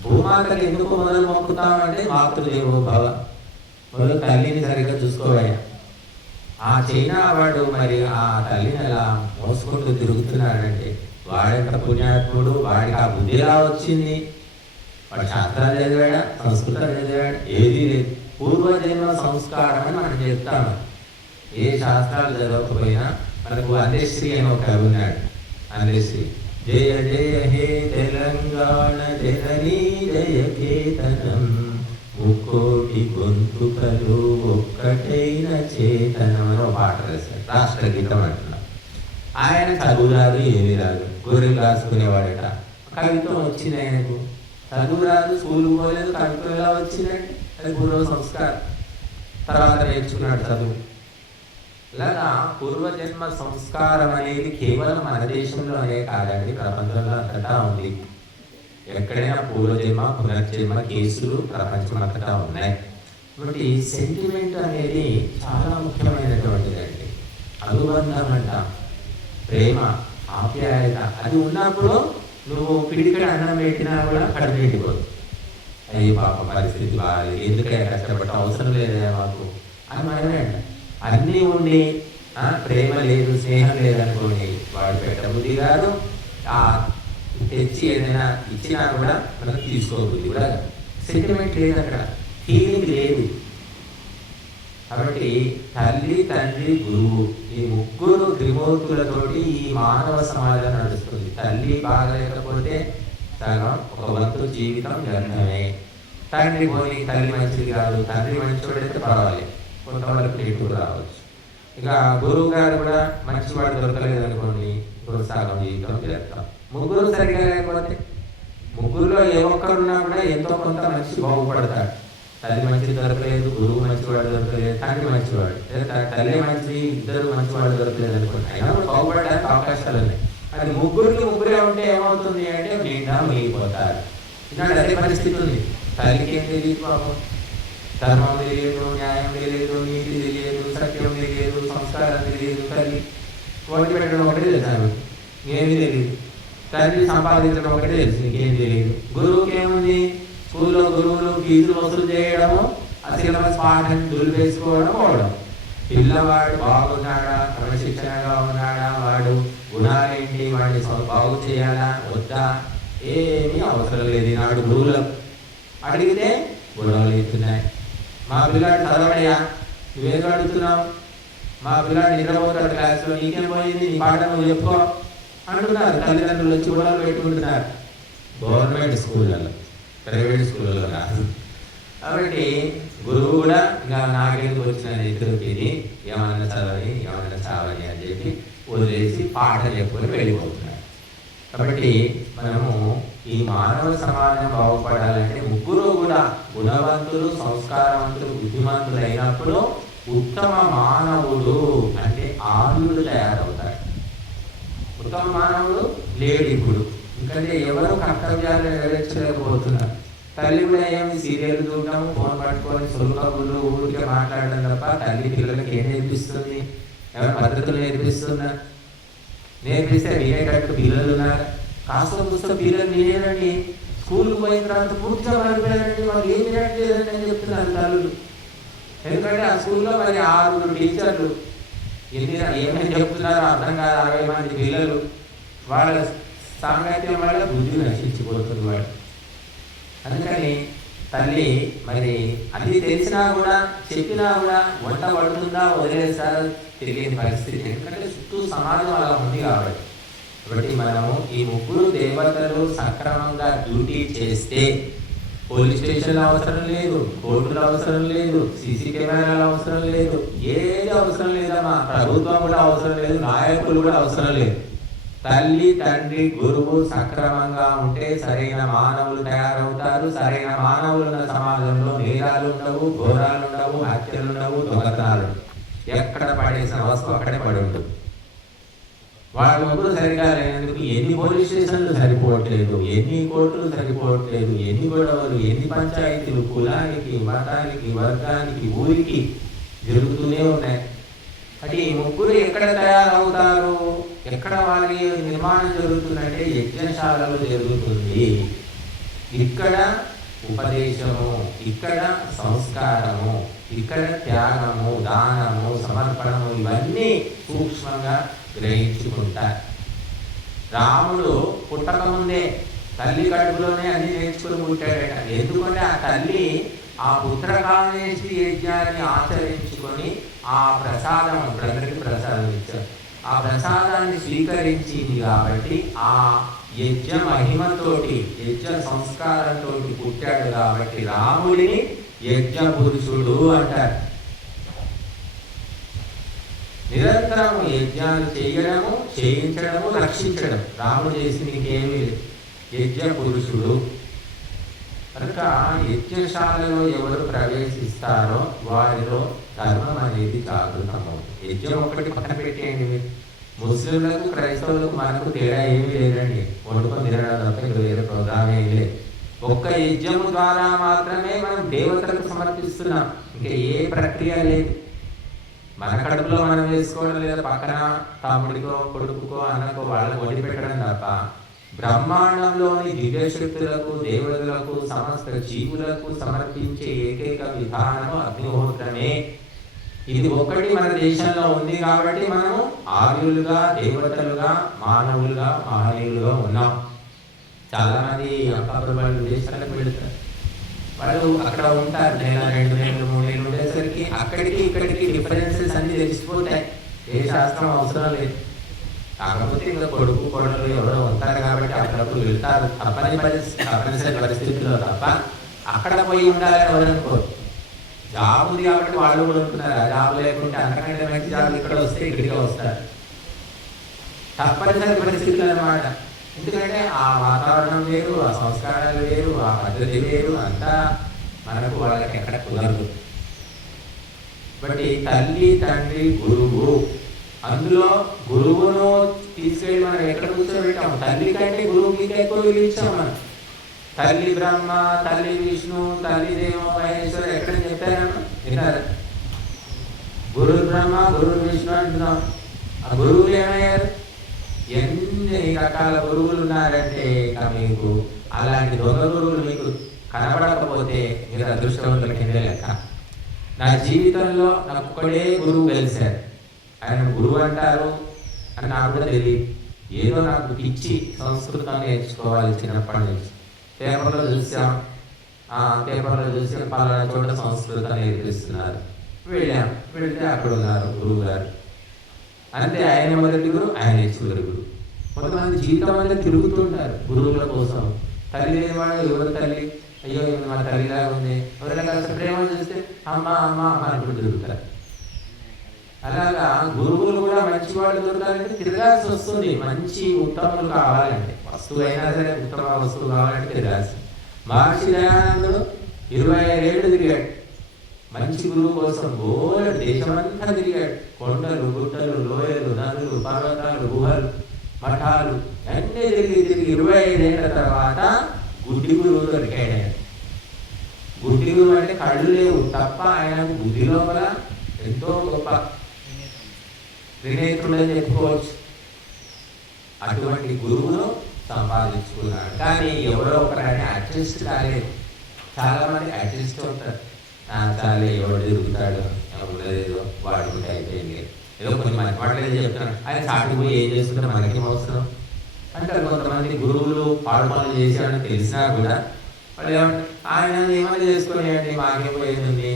భూమాతకు ఎందుకు మొదలు మొక్కుతామంటే మాతృదేవో భవ, మొదలు తల్లిని సరిగ్గా చూసుకోవయ్యా. ఆ చైనా వాడు మరి ఆ తల్లిని అలా మోసుకుంటూ తిరుగుతున్నాడంటే వాడెంత పుణ్యాత్ముడు, వాడికి ఆ బుద్ధి ఎలా వచ్చింది? వాడు శాస్త్రాలు చదివాడా, సంస్కృతం చదివాడా? ఏది లేదు. పూర్వజన్మ సంస్కారం అని మనం చెప్తాము. ఏ శాస్త్రాలు చదవకపోయినా మనకు అందశ్రీ అని ఒక కవి ఉన్నాడు. అందశ్రీ జయ జయ హే తెలంగాణ జననీ జయ కేతనం, ముక్కోటి గొంతుకలు ఒక్కటైన చేతనం అని ఒక పాట రాశాడు. రాష్ట్ర గీతం అంటున్నాడు. ఆయన చదువు రాదు, ఏమీ రాదు, గొర్రెలు రాసుకునేవాడట. కవిత్వం వచ్చింది ఆయనకు. చదువు రాదు, స్కూల్ పోలేదు, కవిత్వం ఎలా వచ్చిందంటే అది పూర్వ సంస్కారం. తర్వాత నేర్చుకున్నాడు చదువు. ఇలాగా పూర్వజన్మ సంస్కారం అనేది కేవలం మన దేశంలోనే కాదండి, ప్రపంచంలో అంతటా ఉంది. ఎక్కడైనా పూర్వజన్మ పునర్జన్మ కేసులు ప్రపంచం అంతటా ఉన్నాయి. కాబట్టి సెంటిమెంట్ అనేది చాలా ముఖ్యమైనటువంటిదండి. అనుబంధం అంటాం, ప్రేమ, ఆప్యాయత అది ఉన్నప్పుడు నువ్వు పిడికడ అన్నం పెట్టినా కూడా కడుపు నిండిపోదు. అయ్యి పాప పరిస్థితి బాగాలేదు, ఎందుకే కష్టపడ్డ, అవసరం లేదా మాకు అని మనమే అంట. అన్నీ ఉండి ప్రేమ లేదు, స్నేహం లేదనుకోండి, వాడు పెట్టబుద్ధి కాదు. తెచ్చి ఏదైనా ఇచ్చినా కూడా మనకు తీసుకోబుద్ధి కూడా. సెంటిమెంట్ లేదు అక్కడ, ఫీలింగ్ లేదు. కాబట్టి తల్లి, తండ్రి, గురువు ఈ ముగ్గురు త్రిమూర్తులతోటి ఈ మానవ సమాజం నడుస్తుంది. తల్లి బాగలేకపోతే సగం ఒక వంతు జీవితం వ్యర్థమే. తండ్రి పోయి తల్లి మంచిది కాదు, తండ్రి మంచివాడైతే పర్వాలేదు, కొంతవరకు నెగిటివ్ రావచ్చు. ఇక గురువు గారు కూడా మంచివాడు దొరకలేదు అనుకోండి, ఇప్పుడు సగం జీవితం వ్యర్థం. ముగ్గురు సరిగా లేకపోతే ముగ్గురులో ఏ ఒక్కరున్నా కూడా ఎంతో కొంత మనిషి బాగుపడతాడు. తల్లి మంచి దొరకలేదు, గురువు మంచివాడు దొరకలేదు, తండ్రి మంచివాడు, తల్లి మంచి, ఇద్దరు మంచివాడు దొరకలేదు అనుకోండి, అయినా బాగుపడడానికి అవకాశాలు ఉన్నాయి. అది ముగ్గురే ఉంటే ఏమవుతుంది అంటే నిండా మిగిలిపోతారు. ఇలాంటి అదే పరిస్థితి ఉంది. తల్లికి ఏం తెలియదు పాపం, ధర్మం తెలియదు, న్యాయం తెలియదు, నీతి తెలియదు, సత్యం తెలియదు, సంస్కారం తెలియదు. తల్లి వండి పెట్టడం ఒకటే తెలుసు, ఏమీ తెలియదు. తల్లి సంపాదించడం ఒకటే తెలుసు, ఇంకేం తెలియదు. గురువుకి ఏముంది, స్కూల్లో గురువులు ఫీజులు వసూలు చేయడము, ఆ సిలబస్ పాఠం దులిపేసుకోవడం, పోవడం. పిల్లవాడు బాగున్నాడా, క్రమశిక్షణగా ఉన్నాడా, వాడు గుణాలేంటి, వాడిని బాగు చేయాలా వద్దా, ఏమీ అవసరం లేదు. నాడు గురువులకు అడిగితే గొడవలు ఇస్తున్నాయి. మా పిల్లాడు చదవడయా, నువ్వేదో అడుగుతున్నావు, మా పిల్లాడు నిద్రపోతాడు క్లాస్లో, నీకేం పోయింది, నీ పాఠం నువ్వు చెప్పుకో అంటున్నారు. తల్లిదండ్రులు వచ్చి గొడవలు పెట్టుకుంటున్నారు. గవర్నమెంట్ స్కూళ్ళలో, ప్రైవేట్ స్కూళ్ళలో కాదు. కాబట్టి గురువు కూడా ఇంకా నాకెందుకు వచ్చిన ఇద్దరికి ఏమన్నా చదవని, ఏమన్నా చావని అని చెప్పి వదిలేసి పాఠం చెప్పుకొని వెళ్ళిపోతున్నారు. కాబట్టి మనము ఈ మానవ సమాజం బాగుపడాలంటే ముగ్గురు కూడా గుణవంతులు, సంస్కారవంతులు, బుద్ధిమంతులు అయినప్పుడు ఉత్తమ మానవుడు అంటే ఆర్యుడు తయారవుతాడు. ఉత్తమ మానవుడు లేడు ఇప్పుడు, ఎందుకంటే ఎవరు కర్తవ్యాలు నెరవేర్చలేకపోతున్నారు. తల్లి కూడా ఏమి సీరియల్ చూడడం, ఫోన్ పట్టుకొని సులుకబులు ఊరికే మాట్లాడడం తప్ప తల్లి పిల్లలకి ఏం నేర్పిస్తుంది? ఎవరు పద్ధతులు నేర్పిస్తున్నా? నేర్పిస్తే వినేటట్టు పిల్లలు ఉన్నారు. కాస్త పుస్తక పిల్లలు వినేనండి, స్కూల్కి పోయిన తర్వాత పూర్తిగా మారిపోయారండి, వాళ్ళు ఏం వినట్లేదండి అని చెప్తున్నారు తల్లులు. ఎందుకంటే ఆ స్కూల్లో మరి 6 టీచర్లు ఏమేమి చెప్తున్నారో అర్థం కాదు. 60 మంది పిల్లలు, వాళ్ళ సాంగత్యం వల్ల బుద్ధి నశించిపోతుంది వాళ్ళు. అందుకని తల్లి మరి అన్ని తెలిసినా కూడా, చెప్పినా కూడా వంట పడుతుందా వదిలేస్తారో తెలియని పరిస్థితి. ఎందుకంటే చుట్టూ సమాజం అలా ఉంది కాబట్టి. కాబట్టి మనము ఈ ముగ్గురు దేవతలు సక్రమంగా డ్యూటీ చేస్తే పోలీస్ స్టేషన్ అవసరం లేదు, కోర్టులు అవసరం లేదు, సీసీ కెమెరాలు అవసరం లేదు, ఏది అవసరం లేదమ్మా. ప్రభుత్వం కూడా అవసరం లేదు, నాయకులు కూడా అవసరం లేదు. తల్లి, తండ్రి, గురువు సక్రమంగా ఉంటే సరైన మానవులు తయారవుతారు. సరైన మానవులు ఉన్న సమాజంలో నేరాలు ఉండవు, ఘోరాలు ఉండవు, హత్యలు ఉండవు, దొంగతనాలు. ఎక్కడ పడేసిన వస్తువు అక్కడే పడి ఉంటుంది. వాళ్ళ ముగ్గురు సరిగా లేనందుకు ఎన్ని పోలీస్ స్టేషన్లు సరిపోవట్లేదు, ఎన్ని కోర్టులు సరిపోవట్లేదు, ఎన్ని గొడవలు, ఎన్ని పంచాయతీలు కులానికి, మతానికి, వర్గానికి, ఊరికి జరుగుతూనే ఉన్నాయి. అంటే ఈ ముగ్గురు ఎక్కడ తయారవుతారు, ఎక్కడ వారి నిర్మాణం జరుగుతుందంటే యజ్ఞశాలలో జరుగుతుంది. ఇక్కడ ఉపదేశము, ఇక్కడ సంస్కారము, ఇక్కడ త్యాగము, దానము, సమర్పణము, ఇవన్నీ సూక్ష్మంగా గ్రహించుకుంటారు. రాముడు పుట్టకముందే తల్లి కడుపులోనే అన్ని నేర్చుకుని పుట్టాడట. ఎందుకంటే ఆ తల్లి ఆ పుత్రకామేష్టి యజ్ఞాన్ని ఆచరించుకొని ఆ ప్రసాదం ప్రజలకి ప్రసాదం ఇచ్చారు. ఆ ప్రసాదాన్ని స్వీకరించింది కాబట్టి ఆ యజ్ఞ మహిమతోటి, యజ్ఞ సంస్కారంతో పుట్టాడు కాబట్టి రాముడిని యజ్ఞ పురుషుడు అంటారు. నిరంతరం యజ్ఞాలు చేయడము, చేయించడము, రక్షించడం రాముడు చేసి నీకేమీ లేదు. యజ్ఞ పురుషుడు కనుక యజ్ఞశాలలో ఎవరు ప్రవేశిస్తారో వారిలో ధర్మం అనేది జాగృతమవుతుంది. యజ్ఞం ఒకటి పక్కన పెట్టేయండి. ముస్లింలకు, క్రైస్తవులకు మనకు తేడా ఏమీ లేదండి. వండుకొని తినడం తప్ప ఇక్కడ వేరే ప్రోగ్రామ్ ఏమీ లేదు. ఒక్క యజ్ఞము ద్వారా మాత్రమే మనం దేవతలకు సమర్పిస్తున్నాం. ఇంకా ఏ ప్రక్రియ లేదు. మన కడుపులో మనం వేసుకోవడం లేదా పక్కన తమ్ముడికో, కొడుకుకో, అన్నకో వాళ్ళకు వండి పెట్టడం తప్ప బ్రహ్మాండంలోని దివ్యశక్తులకు, దేవతలకు, సమస్త జీవులకు సమర్పించే ఏకైక విధానము అగ్నిహోత్రమే. ఇది ఒక్కటి మన దేశంలో ఉంది కాబట్టి మనం ఆర్యులుగా, దేవతలుగా, మానవులుగా, మహనీయులుగా ఉన్నాం. చాలా మంది అక్కలు దేశాలకు వెళుతారు. వాళ్ళు అక్కడ ఉంటారు, నెల, 2 నెలలు, 3 నెలలు ఉండేసరికి అక్కడికి ఇక్కడికి డిఫరెన్సెస్ అన్ని తెలిసిపోతాయి. ఏ శాస్త్రం అవసరం లేదు. కాకపోతే ఇంకా కొడుకు, కోడలు ఎవరో ఉంటారు కాబట్టి అప్పుడప్పుడు వెళ్తారు తప్పనిసరి పరిస్థితుల్లో తప్ప అక్కడ పోయి ఉండాలని ఎవరనుకోరు. జాబ్ ఉంది కాబట్టి వాళ్ళు కూడా ఉంటున్నారు. ఆ జాబ్ లేకుంటే అంతకంటే మంచి జాబ్ ఇక్కడ వస్తే ఇక్కడికే వస్తారు. తప్పనిసరి పరిస్థితులు అన్నమాట. ఎందుకంటే ఆ వాతావరణం వేరు, ఆ సంస్కారాలు వేరు, ఆ పద్ధతి వేరు, అంతా మనకు వాళ్ళకి ఎక్కడ కుదరదు. బట్టి తల్లి తండ్రి గురువు, అందులో గురువును తీసుకెళ్ళి మనం ఎక్కడ కూర్చోబెట్టాము? తల్లి కంటే గురువుకి ఎక్కువ విలువ ఇచ్చాము మనం. తల్లి బ్రహ్మ, తల్లి విష్ణు, తల్లి దేవో మహేశ్వర ఎక్కడ చెప్పారమ్మా? విన్నారు. గురు బ్రహ్మ గురు విష్ణు అంటున్నాం. ఆ గురువులు ఏమయ్యారు? ఎన్ని రకాల గురువులు ఉన్నారంటే ఇక మీకు అలాంటి దొంగ గురువులు మీకు కనబడకపోతే మీరు అదృష్టవంతుల కిందే లెక్క. నా జీవితంలో నాకు ఒక్కడే గురువు కలిశారు. ఆయన గురువు అంటారు అని నాకు కూడా తెలియదు. ఏదో నాకు పిచ్చి సంస్కృతం నేర్చుకోవాలి చిన్నప్పటి నుంచి. పేపర్లో చూసాం, పలానా చోట సంస్కృతం నేర్పిస్తున్నారు. వెళ్తే అక్కడ ఉన్నారు గురువు గారు. అంతే, ఆయన మొదటి గురువు, ఆయన చివరి గురువు. కొంతమంది జీవితం అంతా తిరుగుతుంటారు గురువుల కోసం. తల్లి లేనివాడు ఎవరు తల్లి, అయ్యో మా తల్లిలాగా ఉంది, ఎవరైనా కాస్త ప్రేమ చూస్తే అమ్మ అమ్మ అమ్మ అనుకుంటూ తిరుగుతారు. అలాగా గురువులు కూడా మంచి వాళ్ళు దొరకాలంటే తిరగాల్సి వస్తుంది. మంచి ఉత్తములు కావాలంటే, వస్తువు అయినా సరే ఉత్తమ వస్తువు కావాలంటే తిరగాల్సి. మహర్షి దయానందుడు 25 ఏళ్ళు తిరిగాడు మంచి గురువు కోసం. గోలడు దేశమంతా తిరిగాడు. కొండలు, గుట్టలు, లోయలు, నదులు, పర్వతాలు, గుహలు, మఠాలు అన్నీ తిరిగి 25 ఏళ్ళ తర్వాత గుడ్డి గురువు దొరికాడు. గుడ్డి గురువు అంటే కళ్ళు లేవు తప్ప ఆయనకు బుద్ధి లోపల ఎంతో గొప్ప త్రినేత్రుడని చెప్పుకోవచ్చు. అటువంటి గురువును సంపాదించుకున్నాడు. కానీ ఎవరో ఒకరైనా అడ్జస్ట్ కాలేదు. చాలా మంది అడ్జస్ట్ అవుతారు. చాలే ఎవడు తిరుగుతాడు, ఎవరు వాడుకుంటే అయిపోయింది, ఏదో కొన్ని మంచి మాటలు చెప్తాను, ఆయన చాటుకు పోయి ఏం చేసుకుంటే మనకేం అవసరం అంటారు. కొంతమంది గురువులు పాడు పనులు చేశాడని తెలిసినా కూడా వాళ్ళు ఏమంటారు, ఆయన ఏమైనా చేసుకునేయండి, మాకేం పోయింది,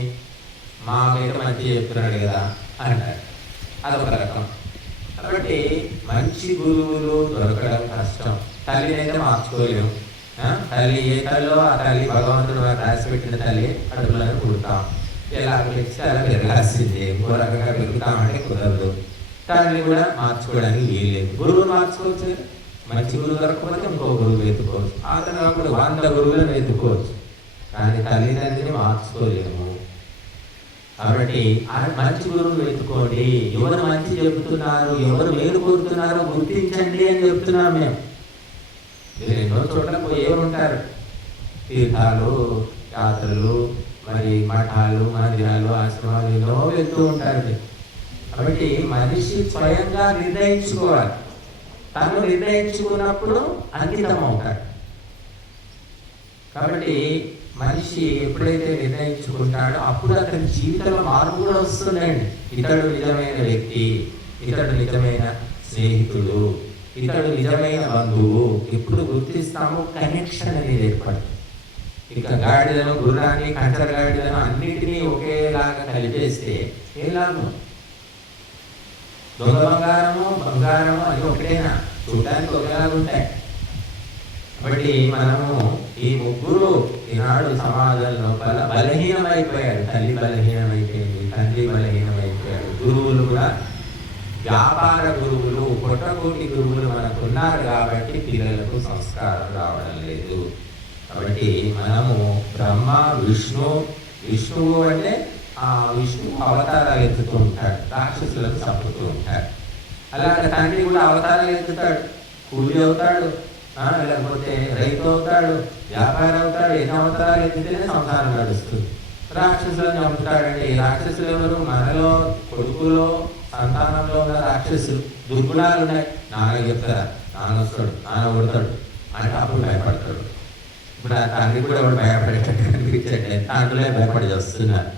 మాకైతే మంచి చెప్తున్నాడు కదా అంటారు. అదొక రకం. కాబట్టి మంచి గురువులు దొరకడం కష్టం. తల్లిని అయితే మార్చుకోలేము. తల్లి ఏ తల్లిలో ఆ తల్లి భగవంతుడు రాసి పెట్టిన తల్లి అడుగులను పుడతాం. ఎలా పెంచితే అలా పెరగాల్సిందే. ఇంకో రకంగా పెరుగుతామంటే కుదరదు. తల్లి కూడా మార్చుకోవడానికి వీల్లేదు. గురువు మార్చుకోవచ్చు. మంచి గురువు దొరకకపోతే ఇంకో గురువు వెతుకోవచ్చు. ఆ తర్వాత 100 గురువులను వెతుకోవచ్చు. కానీ తల్లిదండ్రిని మార్చుకోలేము. కాబట్టి మంచి గురువును వెతుకోండి. ఎవరు మంచి చెబుతున్నారు, ఎవరు మేలు కోరుతున్నారో గుర్తించండి అని చెప్తున్నాం మేము. మీరు ఎన్నో చోట్ల పోయి ఎవరు ఉంటారు, తీర్థాలు, యాత్రలు, మరి మఠాలు, మందిరాలు, ఆశ్రమాలు ఎన్నో వెళ్తూ ఉంటారు. కాబట్టి మనిషి స్వయంగా నిర్ణయించుకోవాలి. తను నిర్ణయించుకున్నప్పుడు అంకితం అవుతాడు. కాబట్టి మనిషి ఎప్పుడైతే నిర్ణయించుకుంటాడో అప్పుడు అతని జీవితంలో మార్పు కూడా వస్తుందండి. ఇతడు నిజమైన వ్యక్తి, ఇతడు నిజమైన స్నేహితుడు, ఇతడు నిజమైన బంధువు ఎప్పుడు గుర్తిస్తామో కనెక్షన్ అనేది ఏర్పడుతుంది. ఇక గాడిదను, గుర్రాన్ని, కంచర గాడిదను అన్నిటినీ ఒకేలాగా కలిపేస్తే ఏం లాభం? దొంగ బంగారము అని ఒకటేనా? చూడడానికి ఒకేలాగా ఉంటాయి. కాబట్టి మనము ఈ ముగ్గురు ఈనాడు సమాజంలో బలహీనమైపోయాడు. తల్లి బలహీనమైపోయింది, తండ్రి బలహీనమైపోయాడు. గురువులు కూడా వ్యాపార గురువులు, పొట్టకోటి గురువులు మనకు ఉన్నారు కాబట్టి పిల్లలకు సంస్కారం రావడం లేదు. కాబట్టి మనము బ్రహ్మ, విష్ణువు అంటే ఆ విష్ణువు అవతారాలు ఎత్తుతూ ఉంటాడు, రాక్షసులకు చంపుతూ ఉంటాడు. అలాగే తండ్రి కూడా అవతారాలు ఎత్తుతాడు, కూలి అవుతాడు, లేకపోతే రైతు అవుతాడు, వ్యాపారం అవుతాడు. ఎన్ని అవతారాలు ఎత్తితేనే సంసారం నడుస్తుంది. రాక్షసులను చంపుతాడండి. రాక్షసులు ఎవరు? మనలో కొడుకులో సంతానంలో ఉన్న రాక్షసులు. దుర్గుణాలు ఉన్నాయి. నాన్న చెప్తారా, నాన్న వస్తాడు, నాన్న కొడతాడు అంటే అప్పుడు భయపడతాడు. ఇప్పుడు ఆ తండ్రి కూడా ఎవరు భయపడేటట్టు కనిపించండి, తండ్రులే భయపడి వస్తున్నారు.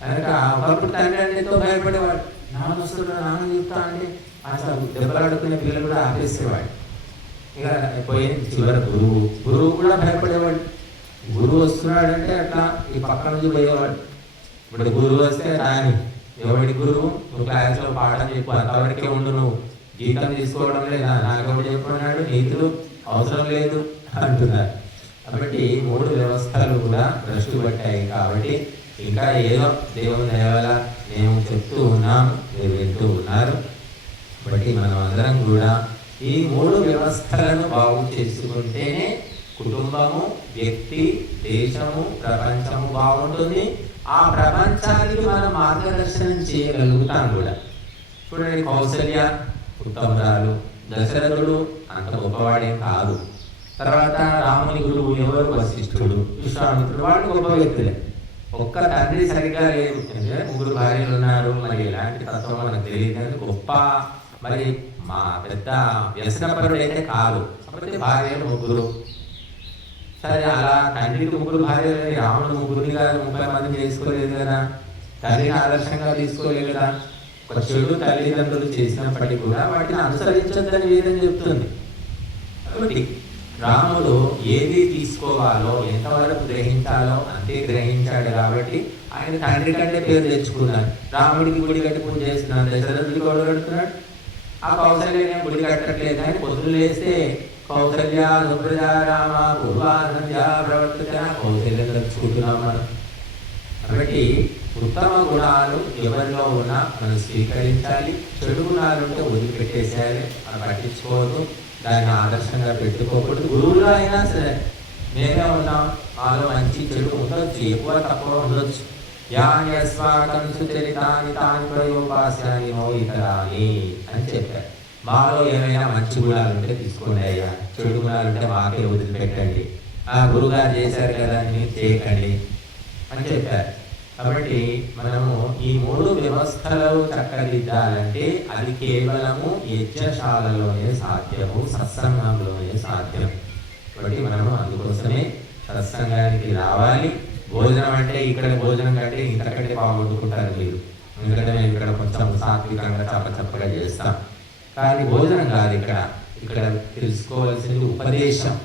కనుక ఒకప్పుడు తండ్రి అంటేతో భయపడేవాడు. నాన్న వస్తాడు, నాన్న చెప్తా అంటే అసలు దెబ్బలాడుకునే పిల్లలు కూడా ఆపేసేవాడు. ఇక పోయింది చివరి గురువు కూడా భయపడేవాడు. గురువు వస్తున్నాడంటే అట్లా ఈ పక్క నుంచి పోయేవాడు. ఇప్పుడు గురువు వస్తే రాని, ఎవడి గురువు? నువ్వు క్లాస్లో పాఠం చెప్పు, అంతవరకే ఉండు, నువ్వు జీతం తీసుకోవడం లేదా, నాకెవడు చెప్పుకున్నాడు, నీతులు అవసరం లేదు అంటున్నారు. కాబట్టి 3 వ్యవస్థలు కూడా భ్రష్టు పట్టాయి. కాబట్టి ఇంకా ఏదో దేవుని దయ వల్ల మేము చెప్తూ ఉన్నాం, మీరు వింటూ ఉన్నారు. కాబట్టి మనం అందరం కూడా ఈ 3 వ్యవస్థలను బాగు చేసుకుంటేనే కుటుంబము, వ్యక్తి, దేశము, ప్రపంచము బాగుంటుంది. ఆ ప్రపంచానికి మనం మార్గదర్శనం చేయగలుగుతాం కూడా. చూడండి, కౌసల్య ఉత్తమరాలు, దశరథుడు అంత గొప్పవాడేం కాదు. తర్వాత రాముని గురువు ఎవరు? వశిష్ఠుడు, విశ్వామిత్రుడు, వాళ్ళు గొప్ప వ్యక్తులే. ఒక్క తండ్రి సరిగా లేదు, ముగ్గురు భార్యలు ఉన్నారు. మరి ఎలాంటి తత్వం మనకు తెలియదు కానీ గొప్ప, మరి మా పెద్ద వ్యసనపరుడు అయితే కాదు. కాకపోతే భార్యలు ముగ్గురు. సరే, అలా తండ్రికి ముగ్గురు భార్యలు, రాముడు ముగ్గురిని కాదు 30 మంది చేసుకోలేదు కదా, తల్లిని ఆదర్శంగా తీసుకోలేదు కదా. ఒక చెడు తల్లిదండ్రులు చేసినప్పటికీ కూడా వాటిని అనుసరించొద్దని వేదం చెప్తుంది. కాబట్టి రాముడు ఏది తీసుకోవాలో, ఎంతవరకు గ్రహించాలో అంతే గ్రహించాడు. కాబట్టి ఆయన తండ్రి కంటే పేరు తెచ్చుకున్నాడు. రాముడికి గుడి కట్టి పూజ చేస్తున్నాడు, దశరథుడికి గొడవ కడుతున్నాడు. ఆ కౌసల్య గుడి కట్టట్లేదు కానీ పొద్దులు వేస్తే కౌసల్య సుప్రజా రామ పూర్వా సంధ్యా ప్రవర్తక, కౌసల్యం తెచ్చుకుంటున్నాం మనం. కాబట్టి ఉత్తమ గుణాలు ఎవరిలో ఉన్నా మనం స్వీకరించాలి. చెడు గుణాలు ఉంటే వదిలిపెట్టేసేయాలి, మనం పట్టించుకోవద్దు, దాన్ని ఆదర్శంగా పెట్టుకోకూడదు. గురువులో అయినా సరే మేమే ఉన్నాం, మాలో మంచి చెడు ఉండొచ్చు, ఎక్కువ తక్కువ ఉండొచ్చు. యాస్వాకం సుచరితాని తాని ప్రయోపాస్యాని మోయితరాని అని చెప్పారు. మాలో ఏమైనా మంచి గుణాలు ఉంటే తీసుకోండి అయ్యా, చెడు గుణాలు ఉంటే మాకే వదిలిపెట్టండి, ఆ గురుగారు చేశారు కదా మీరు చేయకండి అని చెప్పారు. కాబట్టి మనము ఈ 3 వ్యవస్థలు చక్కదిద్దాలంటే అది కేవలము యజ్ఞశాలలోనే సాధ్యము, సత్సంగంలోనే సాధ్యం. కాబట్టి మనము అందుకోసమే సత్సంగానికి రావాలి. భోజనం అంటే ఇక్కడ భోజనం కంటే ఇంతకంటే బాగుంటుకుంటారు మీరు, ఎందుకంటే మేము ఇక్కడ కొంచెం సాత్వికంగా చప్పచప్పగా చేస్తాం. కానీ భోజనం కాదు ఇక్కడ తెలుసుకోవాల్సింది ఉపదేశం.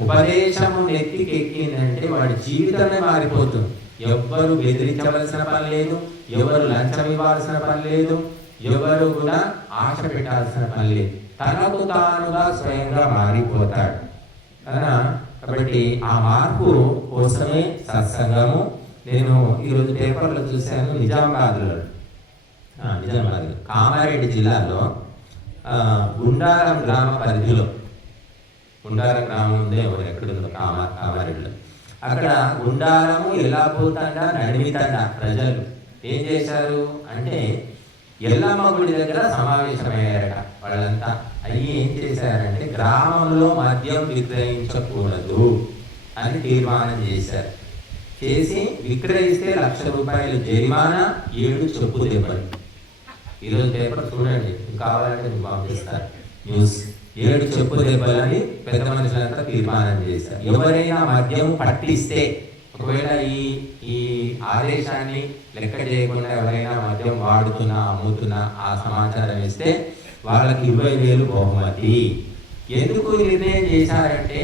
ఉపదేశము నెత్తికి ఎక్కిందంటే వాడి జీవితమే మారిపోతుంది. ఎవ్వరు బెదిరించవలసిన పని లేదు, ఎవరు లంచం ఇవ్వాల్సిన పని లేదు, ఎవరు కూడా ఆశ పెట్టాల్సిన పని లేదు. తనకు తానుగా స్వయంగా మారిపోతాడు. కాబట్టి ఆ మార్పు కోసమే సత్సంగము. నేను ఈరోజు పేపర్లో చూశాను, నిజామాబాద్లో కామారెడ్డి జిల్లాలో గుండారం గ్రామ పరిధిలో, గుండారం గ్రామం ఉందే ఎక్కడుందో కామారెడ్డిలో, అక్కడ గుండారము ఎల్లాపోతండా నడిమితండా ప్రజలు ఏం చేశారు అంటే ఎల్లమ్మ గుడి దగ్గర సమావేశమయ్యారట వాళ్ళంతా. అయ్యి ఏం చేశారంటే గ్రామంలో మద్యం విక్రయించకూడదు అని తీర్మానం చేశారు. చేసి విక్రయిస్తే ₹1,00,000 జరిమానా, 7 చెప్పు దెబ్బలు. ఈరోజు పేపర్ చూడండి, కావాలంటే పంపిస్తారు న్యూస్. 7 చెప్పు దెబ్బలని పెద్ద మనుషులంతా తీర్మానం చేశారు. ఎవరైనా మద్యం పట్టిస్తే, ఒకవేళ ఈ ఆదేశాన్ని లెక్క చేయకుండా ఎవరైనా మద్యం వాడుతున్నా అమ్ముతున్నా ఆ సమాచారం ఇస్తే వాళ్ళకి 20,000 బహుమతి. ఎందుకు నిర్ణయం చేశారంటే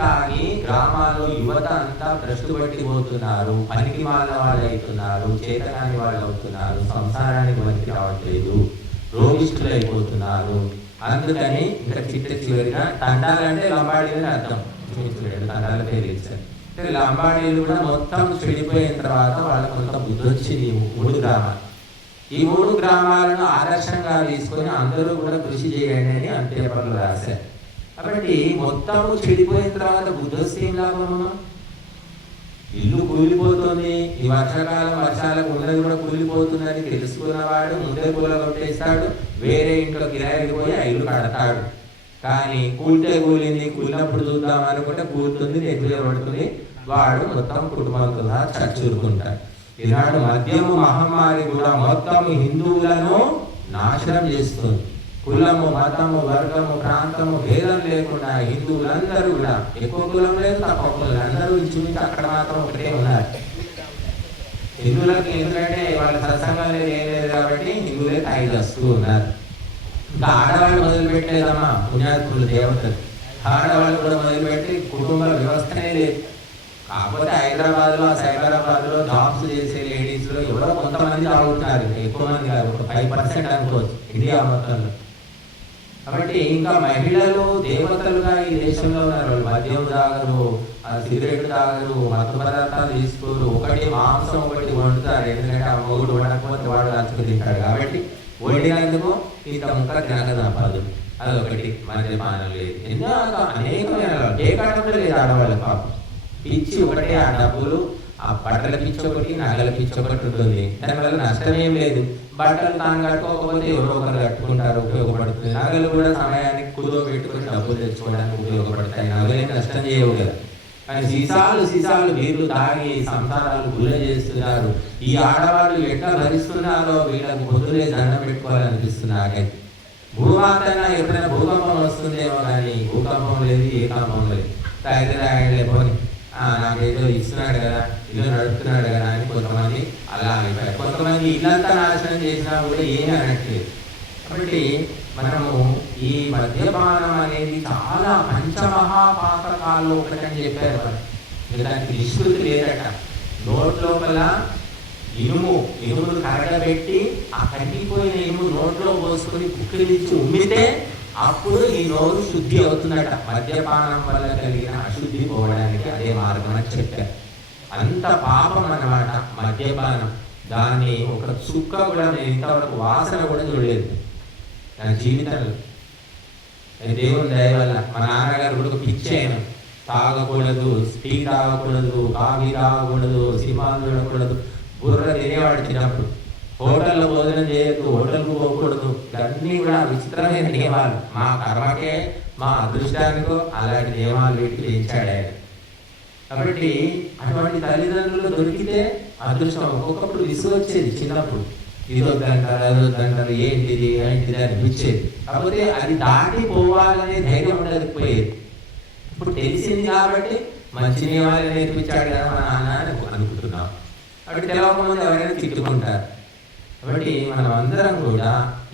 తాగి గ్రామాల్లో యువత అంతా భ్రష్టు పట్టిపోతున్నారు, పనికి మాలిన వాళ్ళు అవుతున్నారు, చేతనాని వాళ్ళు అవుతున్నారు, సంసారానికి పనికి రావట్లేదు, రోగిష్ఠులు అయిపోతున్నారు. అందుకని ఇంకా చివరిగా తండాలంటే లంబాడీ అని అర్థం. తండాల పేరు ఇచ్చారు. లంబాడీలు కూడా మొత్తం చెడిపోయిన తర్వాత వాళ్ళకు కొంత బుద్ధి వచ్చింది. 3 గ్రామాలు, ఈ 3 గ్రామాలను ఆదర్శంగా తీసుకొని అందరూ కూడా కృషి చేయండి అని ఆ పేపర్లు రాశారు. కాబట్టి మొత్తము చెడిపోయిన తర్వాత బుద్ధి వస్తే ఏం లాభము? ఇల్లు కూలిపోతుంది, ఈ వర్షాకాలం వర్షాలకు ఉన్నది కూడా కూలిపోతుందని తెలుసుకున్నవాడు ముందే కూల కొట్టేస్తాడు, వేరే ఇంట్లో కిరాయికి పోయి ఆ ఇల్లు కడతాడు. కానీ కూలితే కూలింది, కూలినప్పుడు చూద్దాం అనుకుంటే కూలుతుంది, నెత్తిలో పడుతుంది, వాడు మొత్తం కుటుంబంతో చచ్చురుకుంటాడు. ఈనాడు మద్యము మహమ్మారి కూడా మొత్తం హిందువులను నాశనం చేస్తుంది. కులము, మతము, వర్గము, ప్రాంతము భేదం లేకుండా హిందువులందరూ కూడా, ఎక్కువ కులం లేదు తక్కువ కులం, అందరూ ఇంచుమించు అక్కడ మాత్రం ఒకటే ఉన్నారు. హిందువులకు ఎందుకంటే వాళ్ళ సత్సంగం లేదు, ఏం లేదు కాబట్టి హిందువులే తాగి వస్తూ ఉన్నారు. ఇంకా ఆడవాళ్ళు మొదలుపెట్టలేదమ్మా, పుణ్యాత్ములు దేవతలు. ఆడవాళ్ళు కూడా మొదలుపెట్టి కుటుంబ వ్యవస్థనే లేదు. కాకపోతే హైదరాబాద్లో సైబరాబాద్లో జాబ్స్ చేసే లేడీస్లో ఎవరో కొంతమంది తాగుతున్నారు, ఎక్కువ మంది కాదు, 5% అనుకోవచ్చు ఇండియా మొత్తంలో. కాబట్టి ఇంకా మహిళలు దేవతలుగా ఈ దేశంలో ఉన్నారు. మద్యం తాగరు, సిగరెట్ తాగరు, మత్తు పదార్థాలు తీసుకోరు, ఒకటి మాంసం ఒకటి వండుతారు. ఎందుకంటే ఆ మొగుడు వండకపోతే వాడు దంచుకు తింటాడు. కాబట్టి వండినందుకు ఇంత ముక్క తినక తప్పదు. అదొకటి. మద్యపానం లేదు. ఎన్నో అనేకమైన ఏకాటంలో లేదు ఆడవాళ్ళ పాపం. పిచ్చి ఒకటే, ఆ డబ్బులు, ఆ బట్టల పిచ్చి ఒకటి, నగల పిచ్చి ఒకటి ఉంటుంది. దానివల్ల నష్టం ఏం లేదు. బట్టలు తాను కట్టుకోకపోతే ఎవరో ఒకరు కట్టుకుంటారు, ఉపయోగపడుతుంది. నగలు కూడా సమయానికి కుదువ పెట్టుకుని డబ్బులు తెచ్చుకోవడానికి ఉపయోగపడతాయి. నగలేం నష్టం చేయవు కదా. కానీ సీసాలు నీళ్లు తాగి సంసారాలు గుల్ల చేస్తున్నారు. ఈ ఆడవాళ్ళు ఎట్లా భరిస్తున్నారో వీళ్ళకి పొద్దులే దండం పెట్టుకోవాలనిపిస్తున్నారు. భూమాతన ఎప్పుడైనా భూకంపం వస్తుందేమో కానీ భూకంపం లేదు, ఏ కంపం లేదు. తాగితే పోని నాకేదో ఇస్తున్నాడు కదా, ఇల్లు నడుపుతున్నాడు కదా అని కొంతమంది అలా అయిపోయారు. కొంతమంది ఇల్లంతా నాశనం చేసినా కూడా ఏమీ అనట్లేదు. కాబట్టి మనము ఈ మద్యపానం అనేది చాలా పంచమహాపాతకాల్లో ఒకటని చెప్పారు వాళ్ళు. దానికి నిష్కృతి లేదట. నోట్ లోపల ఇనుము కరగబెట్టి ఆ కట్టిపోయిన ఇనుము నోట్లో పోసుకొని కుక్కిలించి ఉమ్మితే అప్పుడు ఈ నోరు శుద్ధి అవుతుందట. మద్యపానం వల్ల కలిగిన అశుద్ధి పోవడానికి అదే మార్గం అని చెప్పారు. అంత పాపం అన్నమాట మద్యపానం. దాన్ని ఒక చుక్క కూడా నేను ఇంతవరకు వాసన కూడా చూడలేదు నా జీవితంలో. దేవుని దయ వల్ల మా నాన్నగారు కూడా పిచ్చి అయిన, తాగకూడదు, టీ తాగకూడదు, కాఫీ తాగకూడదు, సినిమాలు చూడకూడదు, బుర్ర తినేవాడు చిన్నప్పుడు. హోటల్లో భోజనం చేయొద్దు, హోటల్కు పోకూడదు. ఇవన్నీ కూడా విచిత్రమైన నియమాలు. మా కర్మకే, మా అదృష్టానికో అలాంటి నియమాలు వీటికి చేయించాడు ఆయన. కాబట్టి అటువంటి తల్లిదండ్రులు దొరికితే అదృష్టం. ఒక్కొక్కప్పుడు విసుగు వచ్చేది చిన్నప్పుడు, ఇది వద్దంటారు, అది వద్దంటారు, ఏంటిది అనిపించేది. కాకపోతే అది దాటిపోవాలనే ధైర్యం ఉండకపోయేది. ఇప్పుడు తెలిసింది కాబట్టి మంచి నియమాలు నేర్పించాడు కదా మా నాన్న అని అనుకుంటున్నాం. అప్పుడు తెలవకముందు ఎవరైనా తిట్టుకుంటారు. కాబట్టి మనం అందరం కూడా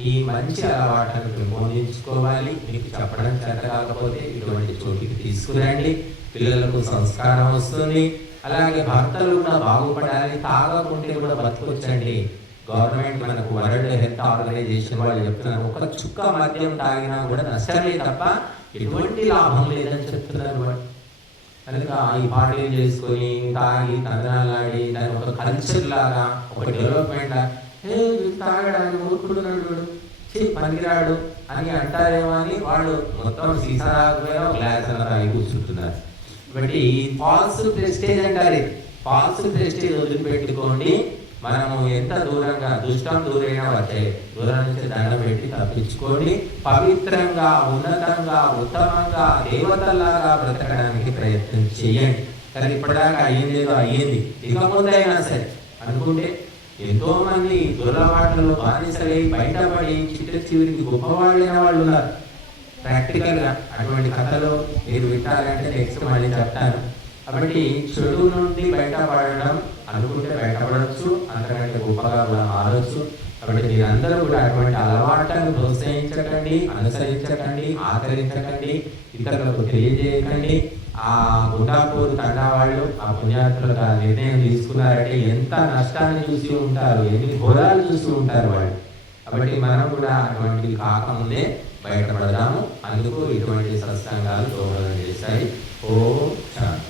ఈ మంచి అలవాట్లను పెంపొందించుకోవాలి. మీకు చెప్పడం చేత కాకపోతే ఇటువంటి చోటికి తీసుకురండి. పిల్లలకు సంస్కారం వస్తుంది. అలాగే భర్తలు కూడా బాగుపడాలి. తాగకుంటే కూడా బతుకొచ్చండి. గవర్నమెంట్ మనకు వరల్డ్ హెల్త్ ఆర్గనైజేషన్ వాళ్ళు చెప్తున్నారు, ఒక చుక్క మద్యం తాగినా కూడా నష్టమే తప్ప ఎటువంటి లాభం లేదని చెప్తున్నారు వాళ్ళు. కనుక ఈ పార్టీలు చేసుకొని తాగి తందనాలాడి దాని ఒక కల్చర్ లాగా, ఒక డెవలప్మెంట్ తాగడానికి ఊరుకుంటున్నాడు, పనికిరాడు అని అంటారేమో అని వాళ్ళు మొత్తం సీసా తాగకపోయినా గ్లాస్ అలా తాగి కూర్చుంటున్నారు. కాబట్టి ఫాల్స్ ప్రెస్టేజ్ అంటారు. ఫాల్స్ ప్రెస్టేజ్ వదిలిపెట్టుకోండి. మనము ఎంత దూరంగా, దుష్టం దూరైనా వచ్చే దూరం నుంచి దండం పెట్టి తప్పించుకోండి. పవిత్రంగా, ఉన్నతంగా, ఉత్తమంగా, దేవతలాగా బ్రతకడానికి ప్రయత్నం చేయండి. కానీ ఇప్పటిదాకా అయ్యిందేదో అయ్యింది, ఇక ముందైనా సరే అనుకుంటే ఎంతో మంది దురలవాట్లలో బానిసలై బయటపడి చిట్ట చివరికి గొప్పవాళ్ళైన వాళ్ళు ఉన్నారు. ప్రాక్టికల్గా అటువంటి కథలు మీరు వింటారంటే నెక్స్ట్ మళ్ళీ చెప్తాను. కాబట్టి చెడు నుండి బయటపడడం అనుకుంటే బయటపడవచ్చు, అంతకంటే గొప్పగా కూడా మారవచ్చు. కాబట్టి మీరందరూ కూడా అటువంటి అలవాట్లను ప్రోత్సహించకండి, అనుసరించకండి, ఆచరించకండి, ఇతరులకు తెలియజేయకండి. ఆ గుండాపూర్ తండా వాళ్ళు ఆ పుణ్యాత్రులకు ఆ నిర్ణయం తీసుకున్నారంటే ఎంత నష్టాన్ని చూసి ఉంటారు, ఎన్ని ఘోరాలు చూసి ఉంటారు వాళ్ళు. కాబట్టి మనం కూడా అటువంటి కాకముందే బయటపడదాము. అందుకు ఇటువంటి సత్సంగాలు దోహదం చేస్తాయి. ఓం శాంతి.